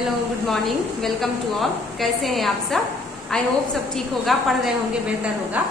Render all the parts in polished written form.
Hello, good morning, welcome to all. कैसे हैं आप सब? आई होप सब ठीक होगा, पढ़ रहे होंगे, बेहतर होगा।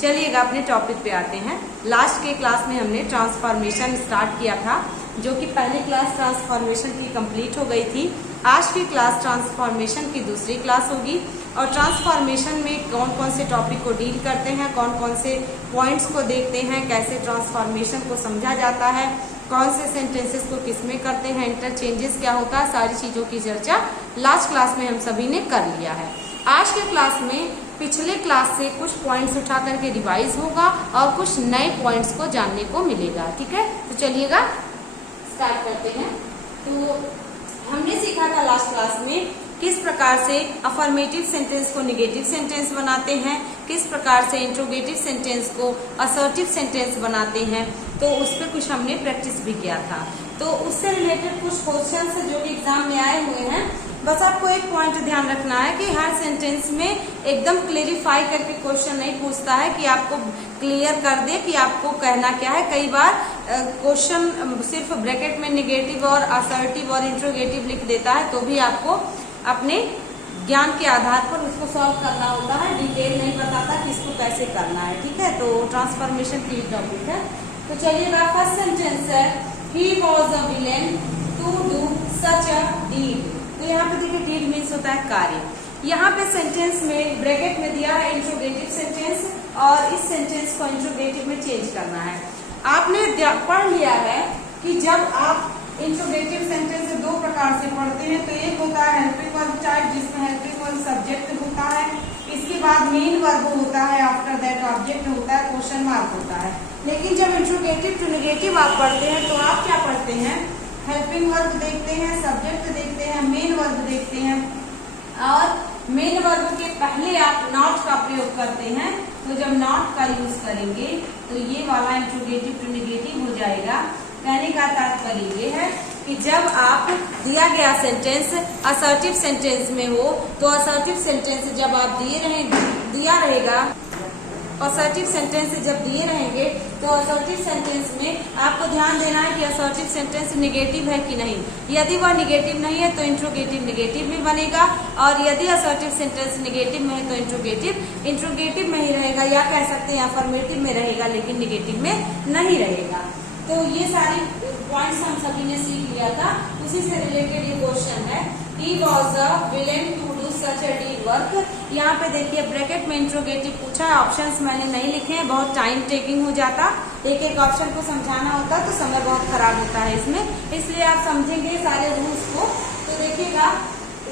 चलिएगा अपने टॉपिक पे आते हैं। लास्ट के क्लास में हमने ट्रांसफॉर्मेशन स्टार्ट किया था, जो कि पहली क्लास ट्रांसफॉर्मेशन की कंप्लीट हो गई थी। आज की क्लास ट्रांसफॉर्मेशन की दूसरी क्लास होगी और ट्रांसफॉर्मेशन में कौन कौन से टॉपिक को डील करते हैं, कौन कौन से पॉइंट्स को देखते हैं, कैसे ट्रांसफॉर्मेशन को समझा जाता है, कौन से सेंटेंसेस को किसमें करते हैं, इंटरचेंजेस क्या होता है, सारी चीजों की चर्चा लास्ट क्लास में हम सभी ने कर लिया है। आज के क्लास में पिछले क्लास से कुछ पॉइंट्स उठा करके रिवाइज होगा और कुछ नए पॉइंट्स को जानने को मिलेगा। ठीक है, तो चलिएगा स्टार्ट करते हैं। तो हमने सीखा था लास्ट क्लास में किस प्रकार से अफर्मेटिव सेंटेंस को निगेटिव सेंटेंस बनाते हैं, किस प्रकार से इंट्रोगेटिव सेंटेंस को असर्टिव सेंटेंस बनाते हैं। तो उस पर कुछ हमने प्रैक्टिस भी किया था। तो उससे रिलेटेड कुछ क्वेश्चंस जो कि एग्जाम में आए हुए हैं, बस आपको एक पॉइंट ध्यान रखना है कि हर सेंटेंस में एकदम क्लेरिफाई करके क्वेश्चन नहीं पूछता है कि आपको क्लियर कर दे कि आपको कहना क्या है। कई बार क्वेश्चन सिर्फ ब्रैकेट में निगेटिव और असर्टिव और इंट्रोगेटिव लिख देता है, तो भी आपको अपने ज्ञान के आधार पर उसको सॉल्व करना होता है। डिटेल नहीं बताता कि इसको कैसे करना है। ठीक है, तो ट्रांसफॉर्मेशन की टॉपिक है। तो चलिएगा, फर्स्ट सेंटेंस है he was a villain to do such a deed. तो यहाँ पे देखिए, डीड मीन्स होता है कार्य। यहाँ पे सेंटेंस में ब्रैकेट में दिया है इंट्रोगेटिव सेंटेंस और इस सेंटेंस को इंट्रोगेटिव में चेंज करना है। आपने पढ़ लिया है कि जब आप इंट्रोगेटिव सेंटेंस दो प्रकार से पढ़ते हैं, तो एक होता है हेल्पिंग वर्ब टाइप, जिसमें हेल्पिंग वर्ब सब्जेक्ट होता है, इसके बाद मेन वर्ब होता है, आफ्टर दैट ऑब्जेक्ट होता है, क्वेश्चन मार्क होता है। लेकिन जब इंट्रोगेटिव टू नेगेटिव आप पढ़ते हैं तो आप क्या पढ़ते हैं? हेल्पिंग वर्ब देखते हैं, सब्जेक्ट देखते हैं, मेन वर्ब देखते हैं और मेन वर्ब के पहले आप नॉट का प्रयोग करते हैं। तो जब नॉट का यूज करेंगे तो ये वाला इंट्रोगेटिव टू नेगेटिव हो जाएगा। कहने का तात्पर्य ये है कि जब आप दिया गया सेंटेंस असर्टिव सेंटेंस में हो, तो असर्टिव सेंटेंस जब आप दिया रहेगा, असर्टिव सेंटेंस जब दिए रहेंगे तो असर्टिव सेंटेंस में आपको ध्यान देना है कि असर्टिव सेंटेंस निगेटिव है कि नहीं। यदि वह निगेटिव नहीं है तो इंट्रोगेटिव निगेटिव में बनेगा, और यदि असर्टिव सेंटेंस निगेटिव में है तो इंट्रोगेटिव में ही रहेगा, या कह सकते हैं अफर्मेटिव में रहेगा लेकिन निगेटिव में नहीं रहेगा। तो ये सारी पॉइंट्स हम सभी ने सीख लिया था। उसी से रिलेटेड ये क्वेश्चन है, he was a villain to do such a deed work. यहाँ पे देखिए ब्रैकेट में इंट्रोगेटिव पूछा है, ऑप्शंस मैंने नहीं लिखे हैं, बहुत टाइम टेकिंग हो जाता, एक एक ऑप्शन को समझाना होता तो समय बहुत खराब होता है इसमें, इसलिए आप समझेंगे सारे रूल्स को। तो देखिएगा,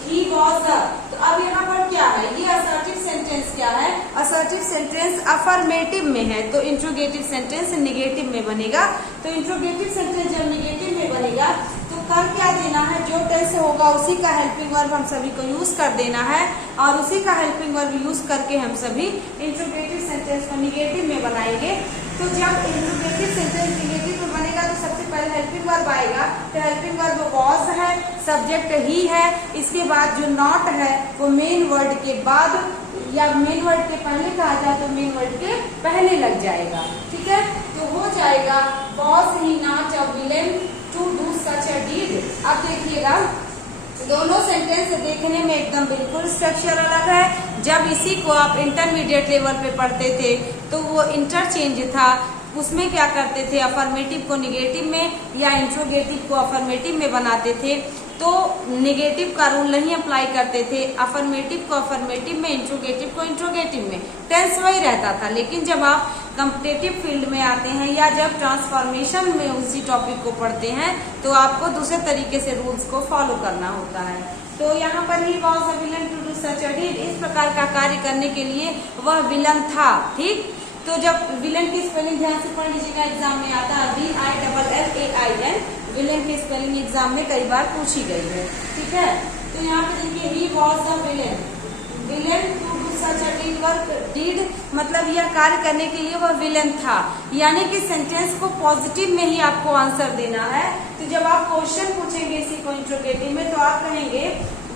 ही वॉज अ, तो अब यहाँ पर क्या है, ये असर्टिव सेंटेंस क्या है? असर्टिव सेंटेंस अफर्मेटिव में है, तो इंट्रोगेटिव सेंटेंस निगेटिव में बनेगा। तो इंट्रोगेटिव सेंटेंस जब निगेटिव में बनेगा तो कर क्या देना है? जो टेंस होगा उसी का हेल्पिंग वर्ब हम सभी को यूज कर देना है, और उसी का हेल्पिंग वर्ब यूज करके हम सभी इंट्रोगेटिव सेंटेंस को निगेटिव में बनाएंगे। तो जब इंट्रोगेटिव सेंटेंस निगेटिव में बनेगा तो सबसे पहले हेल्पिंग वर्ब आएगा। तो हेल्पिंग वर्ब वॉज है, सब्जेक्ट ही है, इसके बाद जो नॉट है वो मेन वर्ड के बाद या मेन वर्ड के पहले कहा जाए तो मेन वर्ड के पहले लग जाएगा। ठीक है, तो हो जाएगा was he not a villain to do such a deed. अब देखिएगा, दोनों सेंटेंस देखने में एकदम बिल्कुल स्ट्रक्चर अलग है। जब इसी को आप इंटरमीडिएट लेवल पे पढ़ते थे तो वो इंटरचेंज था, उसमें क्या करते थे, अफर्मेटिव को निगेटिव में या इंट्रोगेटिव को अफर्मेटिव में बनाते थे। तो नेगेटिव का रूल नहीं अप्लाई करते थे, अफर्मेटिव को अफर्मेटिव में, इंट्रोगेटिव को इंट्रोगेटिव में, टेंस वही रहता था। लेकिन जब आप कॉम्पिटिटिव फील्ड में आते हैं या जब ट्रांसफॉर्मेशन में उसी टॉपिक को पढ़ते हैं तो आपको दूसरे तरीके से रूल्स को फॉलो करना होता है। तो यहाँ पर he was a villain to do such a deed, इस प्रकार का कार्य करने के लिए वह विलन था। ठीक, तो जब विलन की स्पेलिंग ध्यान से पढ़ लीजिएगा, एग्जाम में आता है VILLAIN, विलेन की स्पेलिंग एग्जाम में कई बार पूछी गई है। ठीक है, तो यहाँ पे देखिए, he was a villain to do such a deed work. Deed मतलब यह कार्य करने के लिए वह विलेन था, यानी कि सेंटेंस को पॉजिटिव में ही आपको आंसर देना है। तो जब आप क्वेश्चन पूछेंगे इसी को इंट्रोगेटिव में तो आप कहेंगे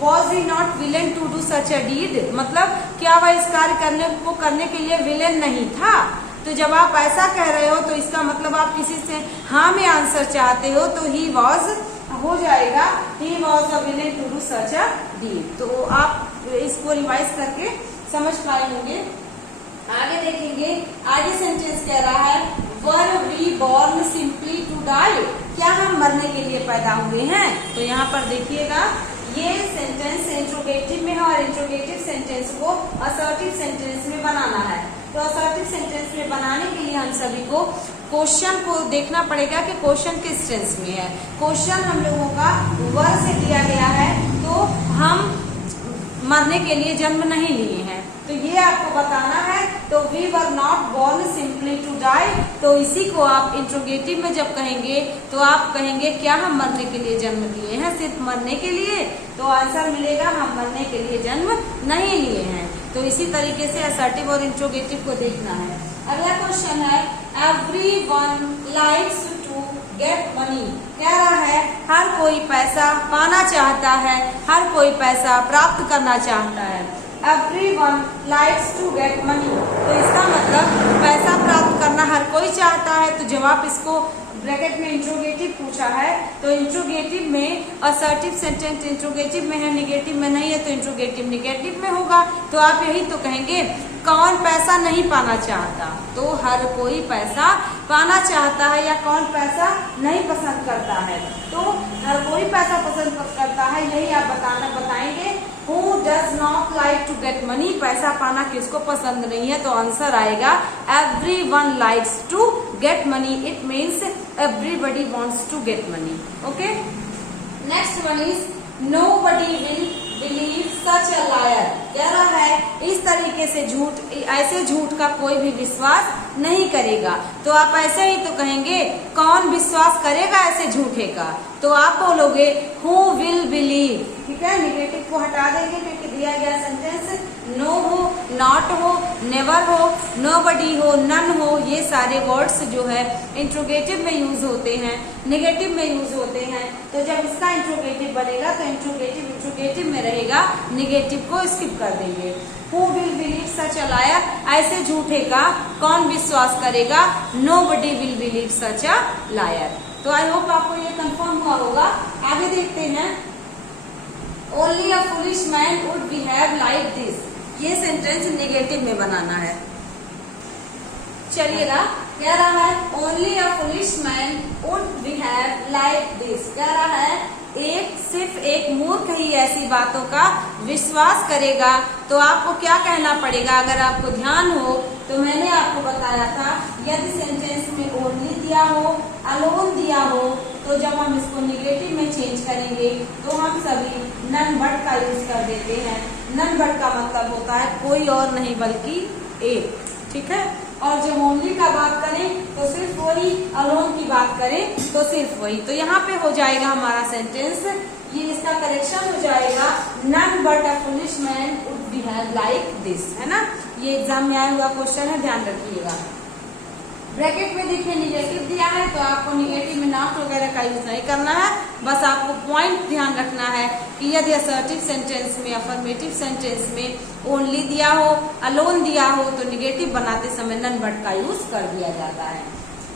was he not villain to do such a deed, मतलब क्या वह इस कार्य करने के लिए विलेन नहीं था। तो जब आप ऐसा कह रहे हो तो इसका मतलब आप किसी से हाँ में आंसर चाहते हो, तो ही वॉज हो जाएगा he was a willing to do such a deed। तो आप इसको रिवाइज करके समझ पाए होंगे। आगे देखेंगे, आगे सेंटेंस कह रहा है were we born simply to die, क्या हम मरने के लिए पैदा हुए हैं। तो यहाँ पर देखिएगा ये सेंटेंस इंट्रोगेटिव में है और इंट्रोगेटिव सेंटेंस को असर्टिव सेंटेंस में बनाना है। तो असर्टिव सेंटेंस में बनाने के लिए हम सभी को क्वेश्चन को देखना पड़ेगा कि क्वेश्चन किस टेंस में है। क्वेश्चन हम लोगों का वर से दिया गया है, तो हम मरने के लिए जन्म नहीं लिए हैं, तो ये आपको बताना है। तो we were not born simply to die, तो इसी को आप इंट्रोगेटिव में जब कहेंगे तो आप कहेंगे क्या हम मरने के लिए जन्म लिए हैं, सिर्फ मरने के लिए। तो आंसर मिलेगा हम मरने के लिए जन्म नहीं लिए हैं। तो इसी तरीके से असर्टिव और इंट्रोगेटिव को देखना है। अगला क्वेश्चन है everyone likes to get money, कह रहा है हर कोई पैसा पाना चाहता है, हर कोई पैसा प्राप्त करना चाहता है। Everyone likes to get money, तो इसका मतलब पैसा प्राप्त करना हर कोई चाहता है। तो जब आप इसको ब्रैकेट में इंट्रोगेटिव पूछा है, तो इंट्रोगेटिव में असर्टिव सेंटेंस इंट्रोगेटिव में है, निगेटिव में नहीं है, तो इंट्रोगेटिव निगेटिव में होगा। तो आप यही तो कहेंगे कौन पैसा नहीं पाना चाहता, तो हर कोई पैसा पाना चाहता है, या कौन पैसा नहीं पसंद करता है, तो हर कोई पैसा पसंद करता है, यही आप बताएंगे। Who does not like to get money, पैसा पाना किसको पसंद नहीं है, तो आंसर आएगा everyone likes to get money, it means everybody wants to get money। okay, next one is nobody will believe such a liar, कह रहा है इस तरीके से झूठ, ऐसे झूठ का कोई भी विश्वास नहीं करेगा। तो आप ऐसे ही तो कहेंगे कौन विश्वास करेगा ऐसे झूठे का, तो आप बोलोगे who will believe। ठीक है, निगेटिव को हटा देंगे क्योंकि दिया गया सेंटेंस नो हो, नॉट हो, नेवर हो, नोबडी हो, नन हो, ये सारे वर्ड्स जो है इंट्रोगेटिव में यूज होते हैं, नेगेटिव में यूज होते हैं। तो जब इसका इंट्रोगेटिव बनेगा तो इंट्रोगेटिव में रहेगा, नेगेटिव को स्किप कर देंगे। Who will believe such a liar, ऐसे झूठे का कौन विश्वास करेगा, nobody will believe such a liar। तो आई होप आपको ये कंफर्म हुआ होगा। आगे देखते हैं, only a foolish man would behave like this, ये सेंटेंस नेगेटिव में बनाना है। चलिएगा, कह रहा है only a foolish man would behave like this, कह रहा है सिर्फ एक मूर्ख ही ऐसी बातों का विश्वास करेगा। तो आपको क्या कहना पड़ेगा, अगर आपको ध्यान हो तो मैंने आपको बताया था यदि सेंटेंस में ओनली दिया हो, अलोन दिया हो, तो जब हम इसको निगेटिव में चेंज करेंगे तो हम सभी नन बट का यूज कर देते हैं। नन बट का मतलब होता है कोई और नहीं बल्कि एक। ठीक है, और जब ओनली का बात करें तो सिर्फ वही, अलोन की बात करें तो सिर्फ वही। तो यहाँ पे हो जाएगा हमारा सेंटेंस, ये इसका करेक्शन हो जाएगा none but a foolish man would behave like this, है ना। ये एग्जाम में आया हुआ क्वेश्चन है, ध्यान रखिएगा। ब्रैकेट में देखिए निगेटिव दिया है, तो आपको निगेटिव में नॉट वगैरह का यूज नहीं करना है, बस आपको पॉइंट ध्यान रखना है कि यदि असर्टिव सेंटेंस में, अफर्मेटिव सेंटेंस में ओनली दिया हो, अलोन दिया हो, तो निगेटिव बनाते समय नन बट का यूज कर दिया जाता है।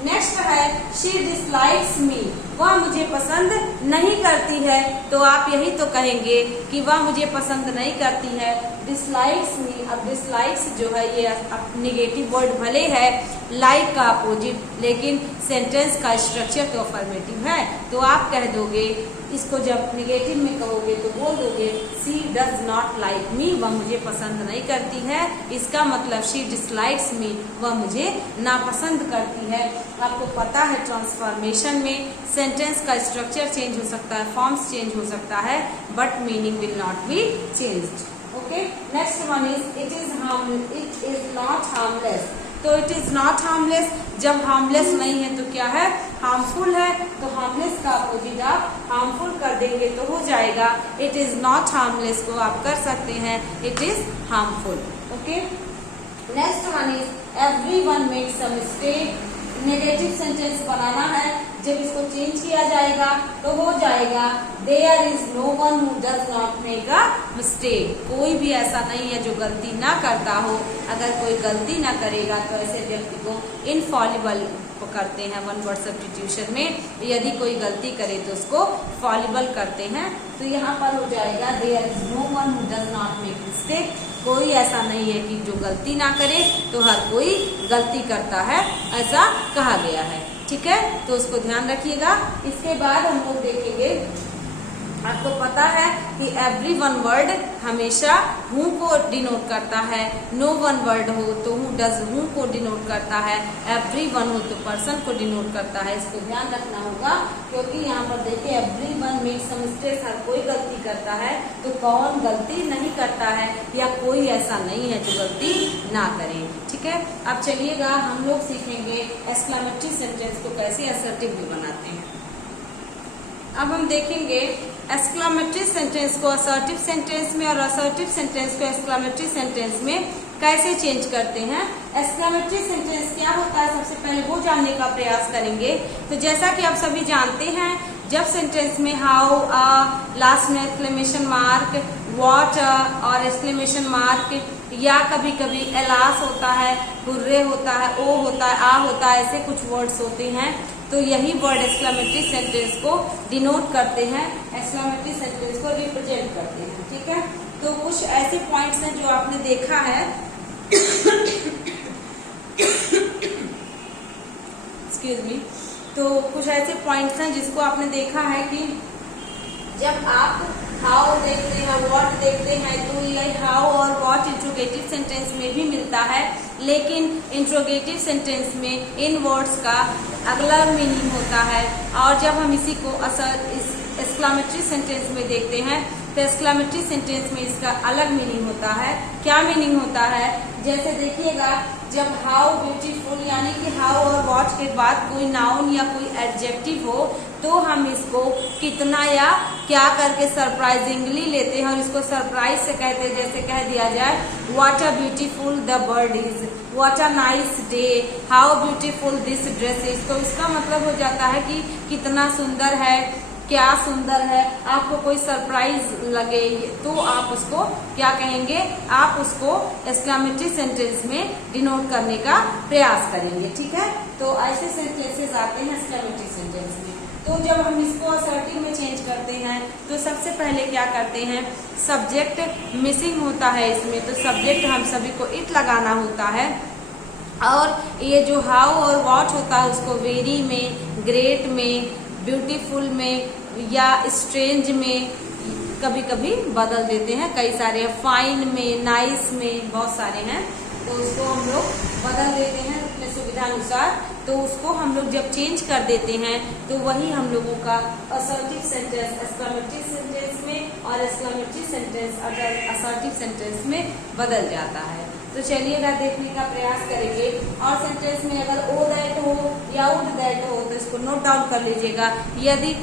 नेक्स्ट है शी डिसलाइक्स मी, वह मुझे पसंद नहीं करती है। तो आप यही तो कहेंगे कि वह मुझे पसंद नहीं करती है, डिसलाइक्स मी। अब डिसलाइक्स जो है ये निगेटिव वर्ड भले है, लाइक का अपोजिट, लेकिन सेंटेंस का स्ट्रक्चर तो अफर्मेटिव है। तो आप कह दोगे इसको, जब निगेटिव में कहोगे तो बोल दोगे she does not like me, वह मुझे पसंद नहीं करती है। इसका मतलब शी डिसलाइक्स मी, वह मुझे नापसंद करती है। आपको पता है ट्रांसफॉर्मेशन में सेंटेंस का स्ट्रक्चर चेंज हो सकता है, फॉर्म्स चेंज हो सकता है, but meaning will not be changed. Okay, next one is it is not harmless. तो इट इज नॉट हार्मलेस, जब हार्मलेस नहीं है तो क्या है, हार्मफुल है। तो हार्मलेस का अपोजिट आप हार्मफुल कर देंगे तो हो जाएगा इट इज नॉट हार्मलेस को आप कर सकते हैं it is harmful. Okay, next one is everyone makes a mistake, negative sentence बनाना है, जब इसको चेंज किया जाएगा तो हो जाएगा there is no one who does not make a mistake. कोई भी ऐसा नहीं है जो गलती ना करता हो। अगर कोई गलती ना करेगा तो ऐसे व्यक्ति को इनफॉलिबल करते हैं वन वर्ड सब्स्टिट्यूशन में। यदि कोई गलती करे तो उसको फॉलिबल करते हैं। तो यहाँ पर हो जाएगा there is no one who does not make mistake. कोई ऐसा नहीं है कि जो गलती ना करे, तो हर कोई गलती करता है, ऐसा कहा गया है। ठीक है, तो उसको ध्यान रखिएगा। इसके बाद हम लोग देखेंगे, आपको पता है कि एवरी वन वर्ड हमेशा हु को डिनोट करता है। नो वन वर्ड हो तो who does who co denote करता है। एवरी वन हो तो पर्सन को डिनोट करता है। इसको ध्यान रखना होगा, क्योंकि यहाँ पर देखिए every one makes some mistakes, हर कोई गलती करता है। तो कौन गलती नहीं करता है, या कोई ऐसा नहीं है जो गलती ना करे। ठीक है, अब चलिएगा हम लोग सीखेंगे एक्सक्लेमेटरी सेंटेंस को कैसे असर्टिव भी बनाते हैं। अब हम देखेंगे एक्सक्लेमेटरी सेंटेंस को असर्टिव सेंटेंस में और असर्टिव सेंटेंस को एक्सक्लेमेटरी सेंटेंस में कैसे चेंज करते हैं। एक्सक्लेमेटरी सेंटेंस क्या होता है, सबसे पहले वो जानने का प्रयास करेंगे। तो जैसा कि आप सभी जानते हैं, जब सेंटेंस में हाउ, लास्ट में एक्सक्लेमेशन मार्क, व्हाट और एक्सक्लेमेशन मार्क, या कभी कभी एलास होता है, हुर्रे होता है, ओ होता है, आ होता है, ऐसे कुछ वर्ड्स होते हैं, तो यही वर्ड एक्सक्लेमेटरी सेंटेंस को डिनोट करते हैं, एक्सक्लेमेटरी सेंटेंस को रिप्रेजेंट करते हैं। ठीक है, तो कुछ ऐसे पॉइंट्स हैं जो आपने देखा है एक्सक्यूज मी। तो कुछ ऐसे पॉइंट्स हैं जिसको आपने देखा है कि जब आप हाउ देखते हैं, व्हाट देखते हैं, तो ये हाउ और व्हाट इंट्रोगेटिव सेंटेंस में भी मिलता है, लेकिन इंट्रोगेटिव सेंटेंस में इन वर्ड्स का अगला मीनिंग होता है। और जब हम इसी को एक्सक्लेमेटरी सेंटेंस में देखते हैं तो एक्सक्लेमेटरी सेंटेंस में इसका अलग मीनिंग होता है। क्या मीनिंग होता है, जैसे देखिएगा, जब हाउ ब्यूटीफुल यानी कि हाउ और व्हाट के बाद कोई नाउन या कोई एडजेक्टिव हो, तो हम इसको कितना या क्या करके सरप्राइजिंगली लेते हैं और इसको सरप्राइज से कहते हैं। जैसे कह दिया जाए what a beautiful the bird is, what a nice day, how beautiful this dress is. तो इसका मतलब हो जाता है कि कितना सुंदर है, क्या सुंदर है। आपको कोई सरप्राइज लगे तो आप उसको क्या कहेंगे, आप उसको एक्सक्लेमेटरी सेंटेंस में डिनोट करने का प्रयास करेंगे। ठीक है, तो ऐसे सेंटेंसेस आते हैं एक्सक्लेमेटरी सेंटेंस में। तो जब हम इसको असर्टिव में चेंज करते हैं तो सबसे पहले क्या करते हैं, सब्जेक्ट मिसिंग होता है इसमें, तो सब्जेक्ट हम सभी को इट लगाना होता है। और ये जो हाउ और व्हाट होता है उसको वेरी में, ग्रेट में, ब्यूटीफुल में या स्ट्रेंज में कभी कभी बदल देते हैं। कई सारे फाइन में, नाइस में, बहुत सारे हैं, तो उसको हम लोग बदल देते हैं अपने सुविधा अनुसार। तो उसको हम लोग जब चेंज कर देते हैं तो वही हम लोगों का असर्टिव सेंटेंस एक्सक्लेमेटरी सेंटेंस में और एक्सक्लेमेटरी सेंटेंस अगर असर्टिव सेंटेंस में बदल जाता है। तो चलिएगा देखने का प्रयास करेंगे। और सेंटेंस में अगर ओ दैट हो या वुड दैट हो तो इसको नोट डाउन कर लीजिएगा। यदि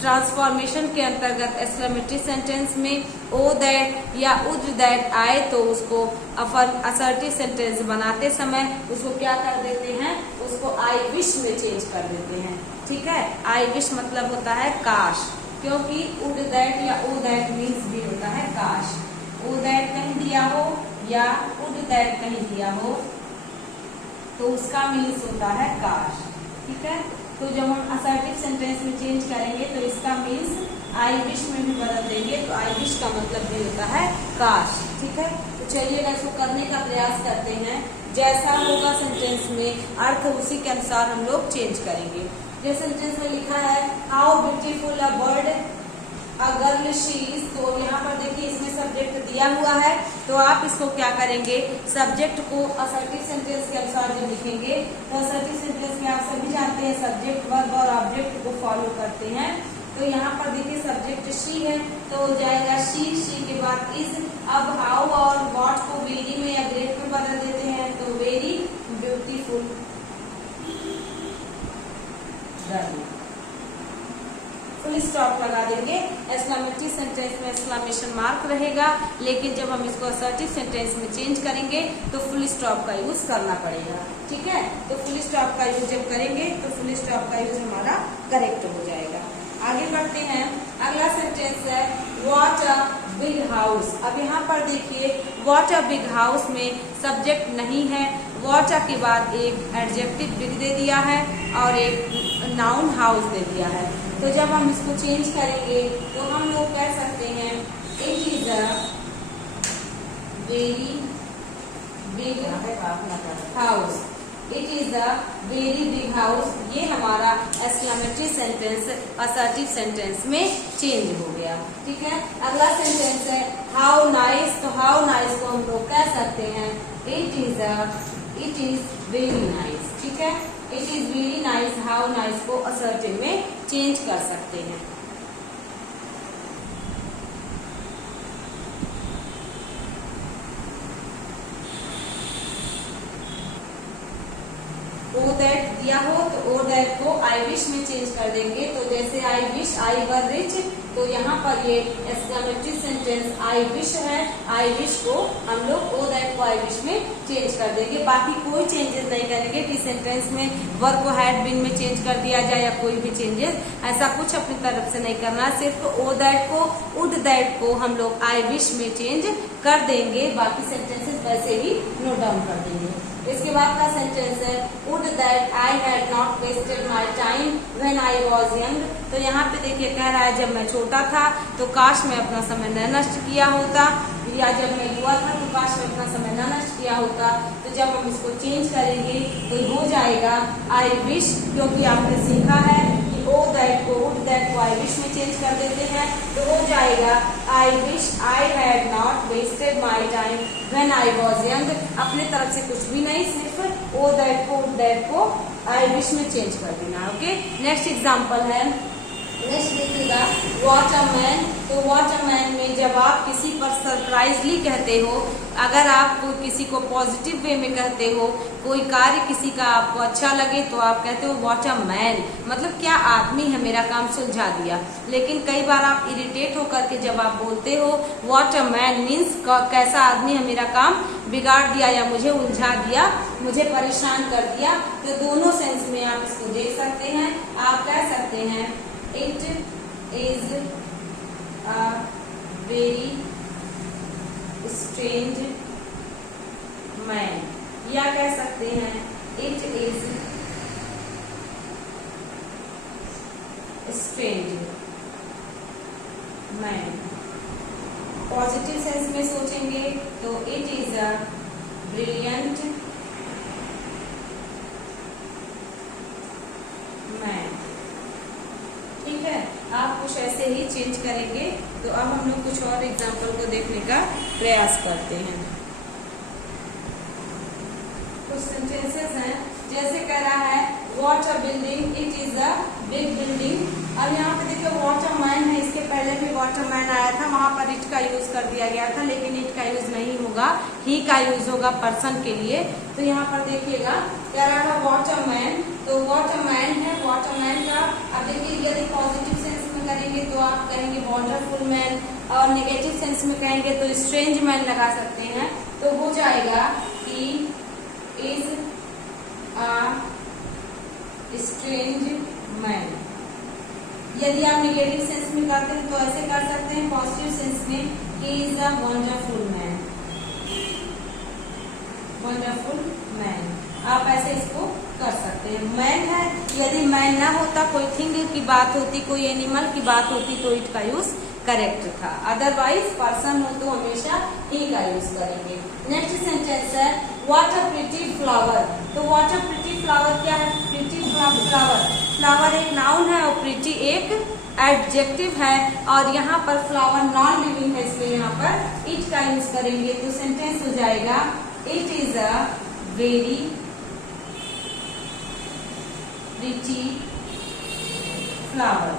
ट्रांसफॉर्मेशन के अंतर्गत एक्सक्लेमेटरी सेंटेंस में ओ दैट या वुड दैट आए तो उसको असर्टिव सेंटेंस बनाते समय उसको क्या कर देते हैं, उसको आई विश में चेंज कर देते हैं। ठीक है, आई विश मतलब होता है काश, क्योंकि वुड दैट या ओ दैट मीन्स भी होता है काश। ओ दैट कहीं दिया हो या वुड दैट कहीं दिया हो तो उसका मीन्स होता है काश। ठीक है, तो जब हम असर्टिव सेंटेंस में चेंज करेंगे तो इसका मीन्स आई विश में भी बदल देंगे, तो आई विश का मतलब भी होता है काश। ठीक है, तो चलिए इसको करने का प्रयास करते हैं। जैसा होगा सेंटेंस में अर्थ उसी के अनुसार हम लोग चेंज करेंगे। जैसे सेंटेंस में लिखा है how beautiful a bird a girl she is, तो यहाँ पर देखिए इसमें सब्जेक्ट दिया हुआ है, तो आप इसको क्या करेंगे, सब्जेक्ट को असर्टिव सेंटेंस के अनुसार जब लिखेंगे तो असर्टिव सेंटेंस में आप सभी जानते हैं सब्जेक्ट वर्ब और ऑब्जेक्ट को फॉलो करते हैं। तो यहाँ पर देखिए सब्जेक्ट शी है तो हो जाएगा शी के बाद इज। अब हाउ और व्हाट को वेरी में या ग्रेट में बदल देते हैं तो very beautiful girl, full stop लगा देंगे। एक्सक्लेमेटरी सेंटेंस में एक्सक्लेमेशन मार्क रहेगा, लेकिन जब हम इसको असर्टिव सेंटेंस में चेंज करेंगे तो फुल स्टॉप का यूज करना पड़ेगा। ठीक है, तो फुल स्टॉप का यूज जब करेंगे तो फुल स्टॉप का यूज हमारा करेक्ट हो जाएगा। आगे बढ़ते हैं, अगला सेंटेंस है व्हाट अ बिग हाउस। अब यहाँ पर देखिए व्हाट अ बिग हाउस में सब्जेक्ट नहीं है, व्हाट अ के बाद एक एडजेक्टिव बिग दे दिया है और एक नाउन हाउस दे दिया है। तो जब हम इसको चेंज करेंगे तो हम लोग कह सकते हैं it is a very big house. It is a very big house. ये हमारा एक्सक्लेमेटरी सेंटेंस असर्टिव सेंटेंस में चेंज हो गया। ठीक है, अगला सेंटेंस है हाउ नाइस। तो हाउ नाइस को हम लोग कह सकते हैं इट इज वेरी नाइस। ठीक है, it is very nice. How nice को असर्टिव में चेंज कर सकते हैं। ओ दैट दिया हो तो ओ दैट को आई विश में चेंज कर देंगे। तो जैसे आई विश आई वर रिच, तो यहाँ पर ये एक्सक्लेमेटरी सेंटेंस आई विश है, आई विश को हम लोग ओ दैट को आई विश में चेंज कर देंगे। बाकी कोई चेंजेस नहीं करेंगे कि सेंटेंस में वर्ब को हैड बीन में चेंज कर दिया जाए या कोई भी चेंजेस, ऐसा कुछ अपनी तरफ से नहीं करना। सिर्फ ओ दैट को वुड दैट को हम लोग आई विश में चेंज कर देंगे, बाकी सेंटेंसेस वैसे ही नोट डाउन कर देंगे। इसके बाद का सेंटेंस है would that I had not wasted my time when I was young. तो यहाँ पे देखिए कह रहा है जब मैं छोटा था तो काश मैं अपना समय न नष्ट किया होता, या जब मैं युवा था तो काश मैं अपना समय न नष्ट किया होता। तो जब हम इसको चेंज करेंगे तो हो जाएगा आई विश, क्योंकि आपने सीखा है कि ओ दैट को वुड दैट को आई विश में चेंज कर देते हैं। तो हो जाएगा I wish I had not wasted my time when I was young. अपने तरफ से कुछ भी नहीं, सिर्फ ओ दैट को वुड दैट को आई विश में चेंज कर देना। ओके, नेक्स्ट एग्जाम्पल है, नेक्स्ट देखिएगा व्हाट अ मैन। तो व्हाट अ मैन में जब आप किसी पर सरप्राइजली कहते हो, अगर आप किसी को पॉजिटिव वे में कहते हो, कोई कार्य किसी का आपको अच्छा लगे तो आप कहते हो व्हाट अ मैन, मतलब क्या आदमी है, मेरा काम सुलझा दिया। लेकिन कई बार आप इरिटेट होकर के जब आप बोलते हो व्हाट अ मैन मीन्स कैसा आदमी है, मेरा काम बिगाड़ दिया या मुझे उलझा दिया, मुझे परेशान कर दिया। तो दोनों सेंस में आप इसको दे सकते हैं। आप कह सकते हैं it is a very strange man, या कह सकते हैं it is strange man. Positive sense में सोचेंगे तो it is a brilliant man. ठीक है, आप कुछ ऐसे ही चेंज करेंगे। तो अब हम लोग कुछ और एग्जाम्पल को देखने का प्रयास करते हैं। कुछ सेंटेंसेस हैं, जैसे कह रहा है what a building, it is a big building. अब यहाँ पे देखिए व्हाट अ मैन है, इसके पहले भी व्हाट अ मैन आया था, वहां पर इट का यूज कर दिया गया था, लेकिन इट का यूज नहीं होगा, ही का यूज होगा पर्सन के लिए। तो यहाँ पर देखिएगा कह रहा है व्हाट अ मैन, तो व्हाट अ मैन है, व्हाट अ मैन का अब देखिए यदि पॉजिटिव सेंस में करेंगे तो आप कहेंगे वंडरफुल मैन, और नेगेटिव सेंस में कहेंगे तो स्ट्रेंज मैन लगा सकते हैं। तो हो जाएगा कि इज अ स्ट्रेंज मैन। यदि आप नेगेटिव सेंस में करते हैं तो ऐसे कर सकते हैं, पॉजिटिव सेंस में he is a wonderful man, wonderful man, आप ऐसे इसको कर सकते हैं। मैन है, यदि मैन ना होता, कोई थिंग की बात होती, कोई एनिमल की बात होती तो इट का यूज करेक्ट था। अदरवाइज पर्सन हो तो हमेशा ही का यूज करेंगे। नेक्स्ट सेंटेंस है व्हाट अ प्रिटी फ्लावर। तो व्हाट अ प्रिटी फ्लावर क्या है? प्रिटी फ्लावर, फ्लावर एक नाउन है और प्रिटी एक एडजेक्टिव है, और यहाँ पर फ्लावर नॉन लिविंग है, इसलिए यहाँ पर इट का यूज करेंगे। तो सेंटेंस हो जाएगा it is a very pretty flower,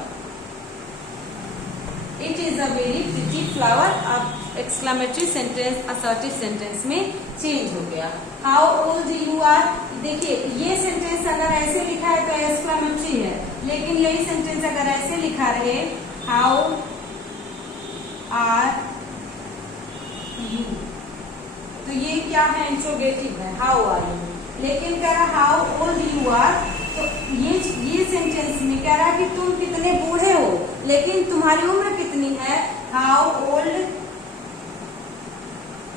it is a very pretty flower. अब एक्सक्लेमेटरी सेंटेंस असर्टिव सेंटेंस में चेंज हो गया। हाउ ओल्ड यू आर, देखिए ये सेंटेंस अगर ऐसे लिखा है तो एक्सक्लेमेटरी है, लेकिन यही सेंटेंस अगर ऐसे लिखा रहे हाउ आर यू, तो ये क्या है, इंट्रोगेटिव है, हाउ आर यू। लेकिन कह रहा हाउ ओल्ड यू आर, तो ये सेंटेंस में कह रहा है कि तुम कितने बूढ़े हो, लेकिन तुम्हारी उम्र कितनी है, हाउ ओल्ड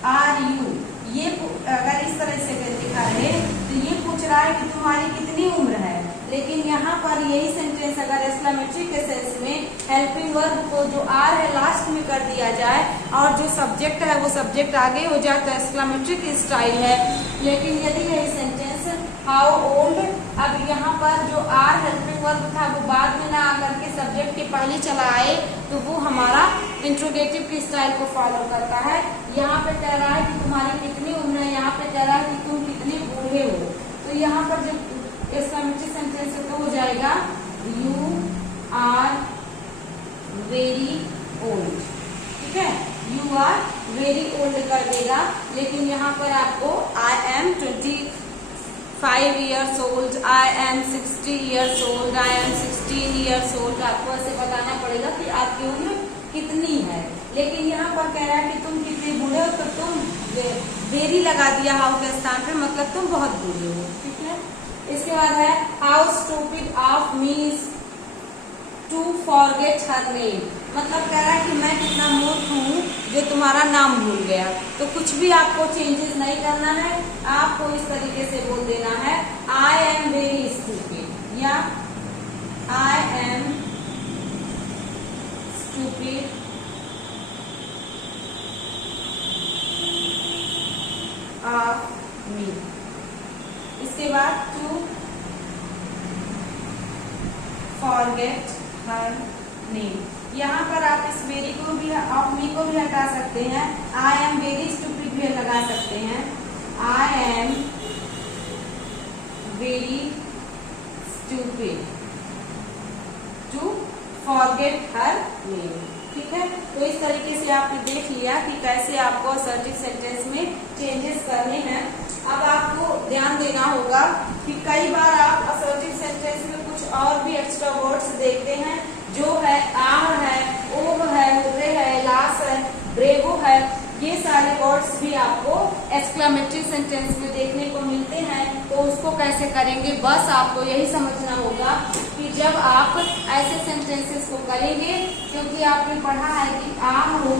आर यू। ये अगर इस तरह से दिखा रहे तो ये पूछ रहा है कि तुम्हारी कितनी उम्र है, लेकिन यहाँ पर यही सेंटेंस अगर एक्सक्लेमेटरी के सेंस में हेल्पिंग वर्ब को जो आर है लास्ट में कर दिया जाए और जो सब्जेक्ट है वो सब्जेक्ट आगे हो जाए तो एक्सक्लेमेटरी की स्टाइल है। लेकिन यदि यही सेंटेंस हाउ ओल्ड, अब यहाँ पर जो आर हेल्पिंग वर्ब था वो बाद में ना आकर के सब्जेक्ट के पहले चला आए तो वो हमारा इंट्रोगेटिव की स्टाइल को फॉलो करता है। यहाँ पे कह रहा है कि तुम्हारी कितनी उम्र है, यहाँ पे कह रहा है कि तुम कितने बूढ़े हो, तो यहाँ पर जब एक्सक्लेमेटरी सेंटेंस तो हो जाएगा यू आर वेरी ओल्ड, ठीक है, यू आर वेरी ओल्ड कर देगा। लेकिन यहाँ पर आपको I am 25 years old, I am 60 years old, I am 16 years old, आपको ऐसे बताना पड़ेगा कि आपकी उम्र कितनी है। लेकिन यहाँ पर कह रहा है कि तुम कितने बूढ़े हो, तो तुम वेरी लगा दिया हाउ के स्थान पे, मतलब तुम बहुत बूढ़े हो, ठीक है। इसके बाद है how stupid of me to forget her name, मतलब कह रहा है कि मैं कितना मूर्ख हूँ जो तुम्हारा नाम भूल गया। तो कुछ भी आपको चेंजेस नहीं करना है, आपको इस तरीके से बोल देना है आई एम वेरी स्टूपिड या आई एम स्टूपिड ऑफ मी। इसके बाद टू फॉरगेट हर नेम, यहाँ पर आप इस वेरी को भी ऑफ मी को भी हटा सकते हैं, आई एम वेरी स्टूपिड भी लगा सकते हैं, I am very stupid to forget her name, ठीक है। तो इस तरीके से आपने देख लिया कि कैसे आपको असर्टिव सेंटेंस में चेंजेस करने हैं। अब आपको ध्यान देना होगा कि कई बार आप असर्टिव सेंटेंस में कुछ और भी एक्स्ट्रा वर्ड्स देखते हैं, जो है आर है, ओव है, हुर्रे है, लास है, ब्रेवो है, ये सारे वर्ड्स भी आपको एक्सक्लेमेटरी सेंटेंस में देखने को मिलते हैं। तो उसको कैसे करेंगे, बस आपको यही समझना होगा कि जब आप ऐसे सेंटेंसेस को करेंगे, क्योंकि आपने पढ़ा है कि आम हो,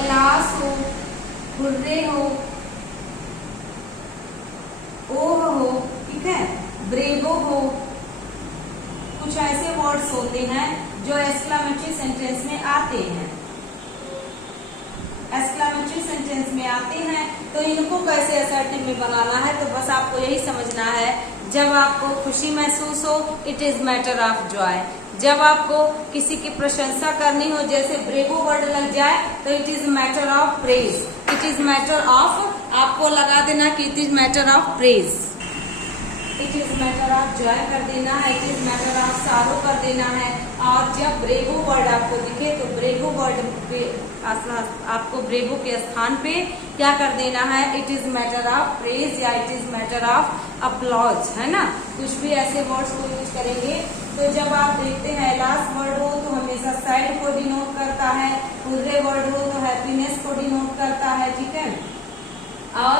एलास हो, हुर्रे हो, ओह हो, ठीक है, ब्रेवो हो, कुछ ऐसे वर्ड्स होते हैं जो एक्सक्लेमेटरी सेंटेंस में आते हैं, एक्सक्लेमेटरी सेंटेंस में आते हैं। तो इनको कैसे असर्टिव में बनाना है, तो बस आपको यही समझना है, जब आपको खुशी महसूस हो it is matter of Joy, जब आपको किसी की प्रशंसा करनी हो, जैसे ब्रेवो वर्ड लग जाए तो it is matter of praise, it is matter of, आपको लगा देना कि it is matter of praise, it is matter of Joy कर देना है, इट इज मैटर ऑफ सारो कर देना है। और जब ब्रेवो वर्ड आपको दिखे तो ब्रेवो वर्ड पे आपको ब्रेवो के स्थान पे क्या कर देना है, it is matter of praise या it is matter of applause, है ना, कुछ भी ऐसे वर्ड्स को यूज करेंगे। तो जब आप देखते हैं लास्ट वर्ड हो तो हमेशा सैड को डिनोट करता है, हुर्रे वर्ड हो तो हैप्पीनेस को डिनोट करता है, ठीक है। और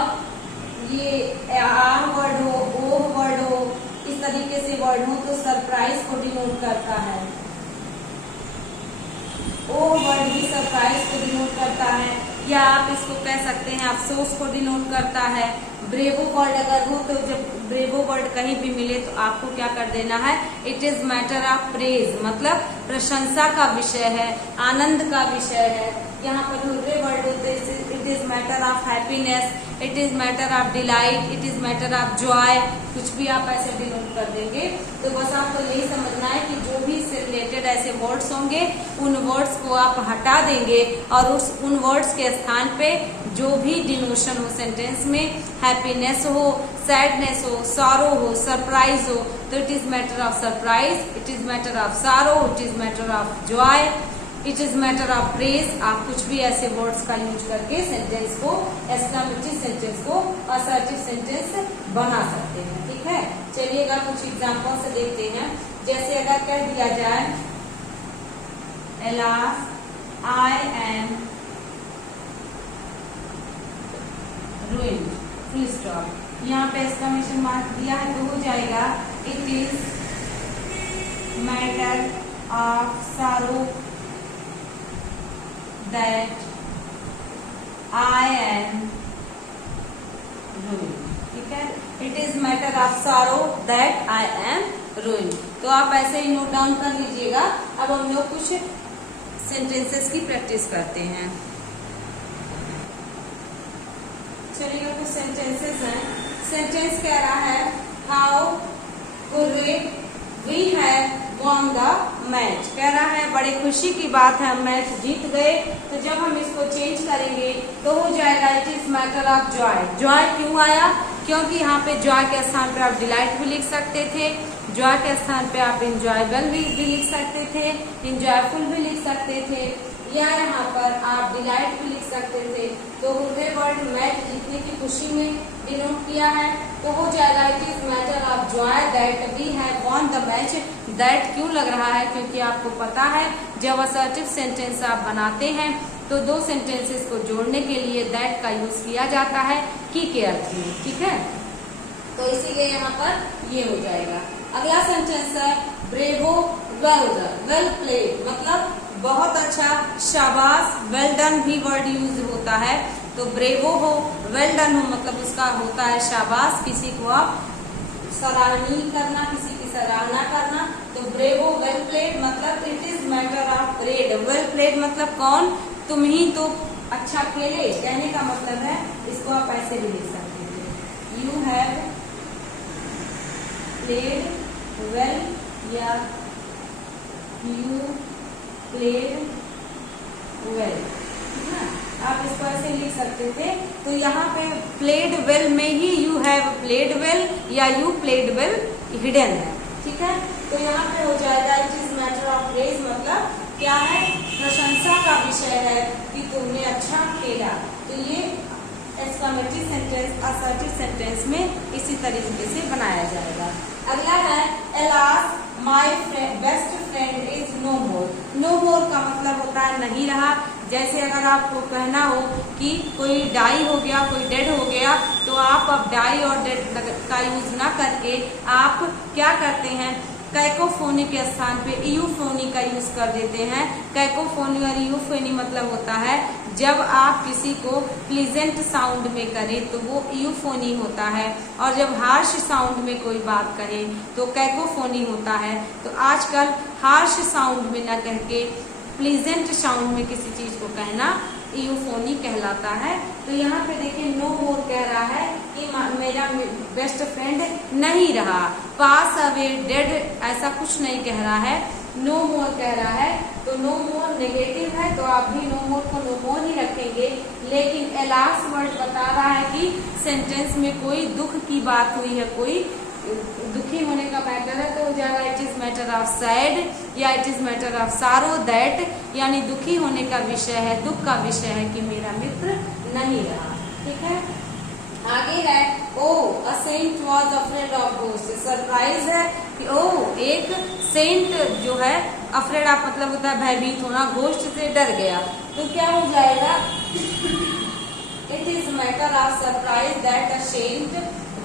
ये आम वर्ड हो, ओह वर्ड हो, इस तरीके से वर्ड हो तो सरप्राइज को डिनोट करता है, ओह वर्ड भी सरप्राइज को डिनोट करता है, या आप इसको कह सकते हैं अफसोस को डिनोट करता है। ब्रेवो वर्ड अगर हो तो जब ब्रेवो वर्ड कहीं भी मिले तो आपको क्या कर देना है, it is matter of praise, मतलब प्रशंसा का विषय है, आनंद का विषय है। यहाँ पर हुर्रे वर्ड होते हैं, it is matter of happiness, it is matter of delight, it is matter of Joy, कुछ भी आप ऐसे डिनोट कर देंगे। तो बस आपको यही समझना है कि जो भी इससे रिलेटेड ऐसे वर्ड्स होंगे उन वर्ड्स को आप हटा देंगे और उन वर्ड्स के स्थान पे जो भी डिनोशन हो सेंटेंस में, हैप्पीनेस हो, सैडनेस हो, सॉरो हो, सरप्राइज हो, तो it is matter of surprise, it is matter of sorrow, it is matter of Joy, it is matter of praise. आप कुछ भी ऐसे वर्ड्स का यूज करके सेंटेंस को, एक्सक्लेमेटरी सेंटेंस को असर्टिव सेंटेंस बना सकते हैं, ठीक है। चलिएगा कुछ एग्जांपल से देखते हैं। जैसे अगर कह दिया जाए alas I am ruined, full stop। यहाँ पे एक्सक्लेमेशन मार्क दिया है तो हो जाएगा it is matter of sorrow that I am ruined। ठीक है, it is matter of sorrow that I am ruined। तो आप ऐसे ही नोट डाउन कर लीजिएगा। अब हम लोग कुछ सेंटेंसेस की प्रैक्टिस करते हैं। चलिए कुछ सेंटेंसेस हैं। सेंटेंस कह रहा है how good we have won the match. कह रहा है बड़े खुशी की बात है हम मैच जीत गए। तो जब हम इसको चेंज करेंगे तो हो जाएगा it is matter of Joy. Joy क्यों आया? क्योंकि यहाँ पे जॉय के स्थान पे आप डिलाइट भी लिख सकते थे, जॉय के स्थान पे आप इंजॉयबल भी लिख सकते थे, इंजॉयफुल भी लिख सकते थे, या यहाँ पर आप डिलाइट भी लिख सकते थे। तो उन्हें वर्ड मैच जीतने की खुशी में डिनोट किया है तो हो जाएगा it is matter of joy that we have won the match. That क्यों लग रहा है? क्योंकि आपको पता है जब असर्टिव सेंटेंस आप बनाते हैं तो दो सेंटेंसेस को जोड़ने के लिए दैट का यूज किया जाता है की के अर्थ में। ठीक है, तो इसीलिए यहाँ पर ये हो जाएगा। अगला सेंटेंस है bravo well done, well played मतलब बहुत अच्छा, शाबाश, वेल डन भी वर्ड यूज होता है। तो ब्रेवो हो, वेल डन हो मतलब उसका होता है शाबाश, किसी को आप सराहनीय करना, किसी की सराहना करना। तो ब्रेवो वेल प्लेड मतलब it is matter of played. Well played मतलब कौन? तुम ही तो अच्छा खेले, कहने का मतलब है। इसको आप ऐसे भी लिख सकते थे यू हैव प्लेड वेल या यू प्लेड वेल। आप इसको ऐसे लिख सकते थे। तो यहाँ पे प्लेड वेल में ही यू हैव प्लेड वेल या यू प्लेड वेल हिडन है। ठीक है, तो यहाँ पे हो जाएगा it is matter of praise मतलब क्या है? प्रशंसा का विषय है कि तुमने अच्छा खेला। तो ये एक्सक्लेमेटरी सेंटेंस असर्टिव सेंटेंस में इसी तरीके से बनाया जाएगा। अगला है alas my best friend is no more. No more का मतलब होता है नहीं रहा। जैसे अगर आपको कहना हो कि कोई डाई हो गया, कोई डेड हो गया, तो आप अब डाई और डेड का यूज ना करके आप क्या करते हैं? कैकोफोनी के स्थान पे यूफोनी का यूज कर देते हैं। कैकोफोनी और यूफोनी मतलब होता है जब आप किसी को प्लीजेंट साउंड में करें तो वो यूफोनी होता है, और जब हार्श साउंड में कोई बात कहे तो कैकोफोनी होता है। तो आजकल हार्श साउंड में न करके प्लीजेंट साउंड में किसी चीज को कहना यूफोनी कहलाता है। तो यहाँ पे देखिए नो मोर कह रहा है कि मेरा बेस्ट फ्रेंड नहीं रहा। पास अवे डेड ऐसा कुछ नहीं कह रहा है, नो मोर कह रहा है। तो नो मोर नेगेटिव है तो आप भी नो मोर को नो मोर ही रखेंगे। लेकिन एलास वर्ड बता रहा है कि सेंटेंस में कोई दुख की बात हुई है, कोई दुखी होने का मैटर है, तो हो जाएगा it is matter of sad या it is matter of sorrow that, यानी दुखी होने का विषय है, दुख का विषय है कि मेरा मित्र नहीं रहा। ठीक है, आगे है O a saint was afraid of ghost. Surprise है कि ओ एक सेंट जो है, अफ्रेड ऑफ मतलब होता है भयभीत होना, घोस्ट से डर गया। तो क्या हो जाएगा? It is matter of surprise that a saint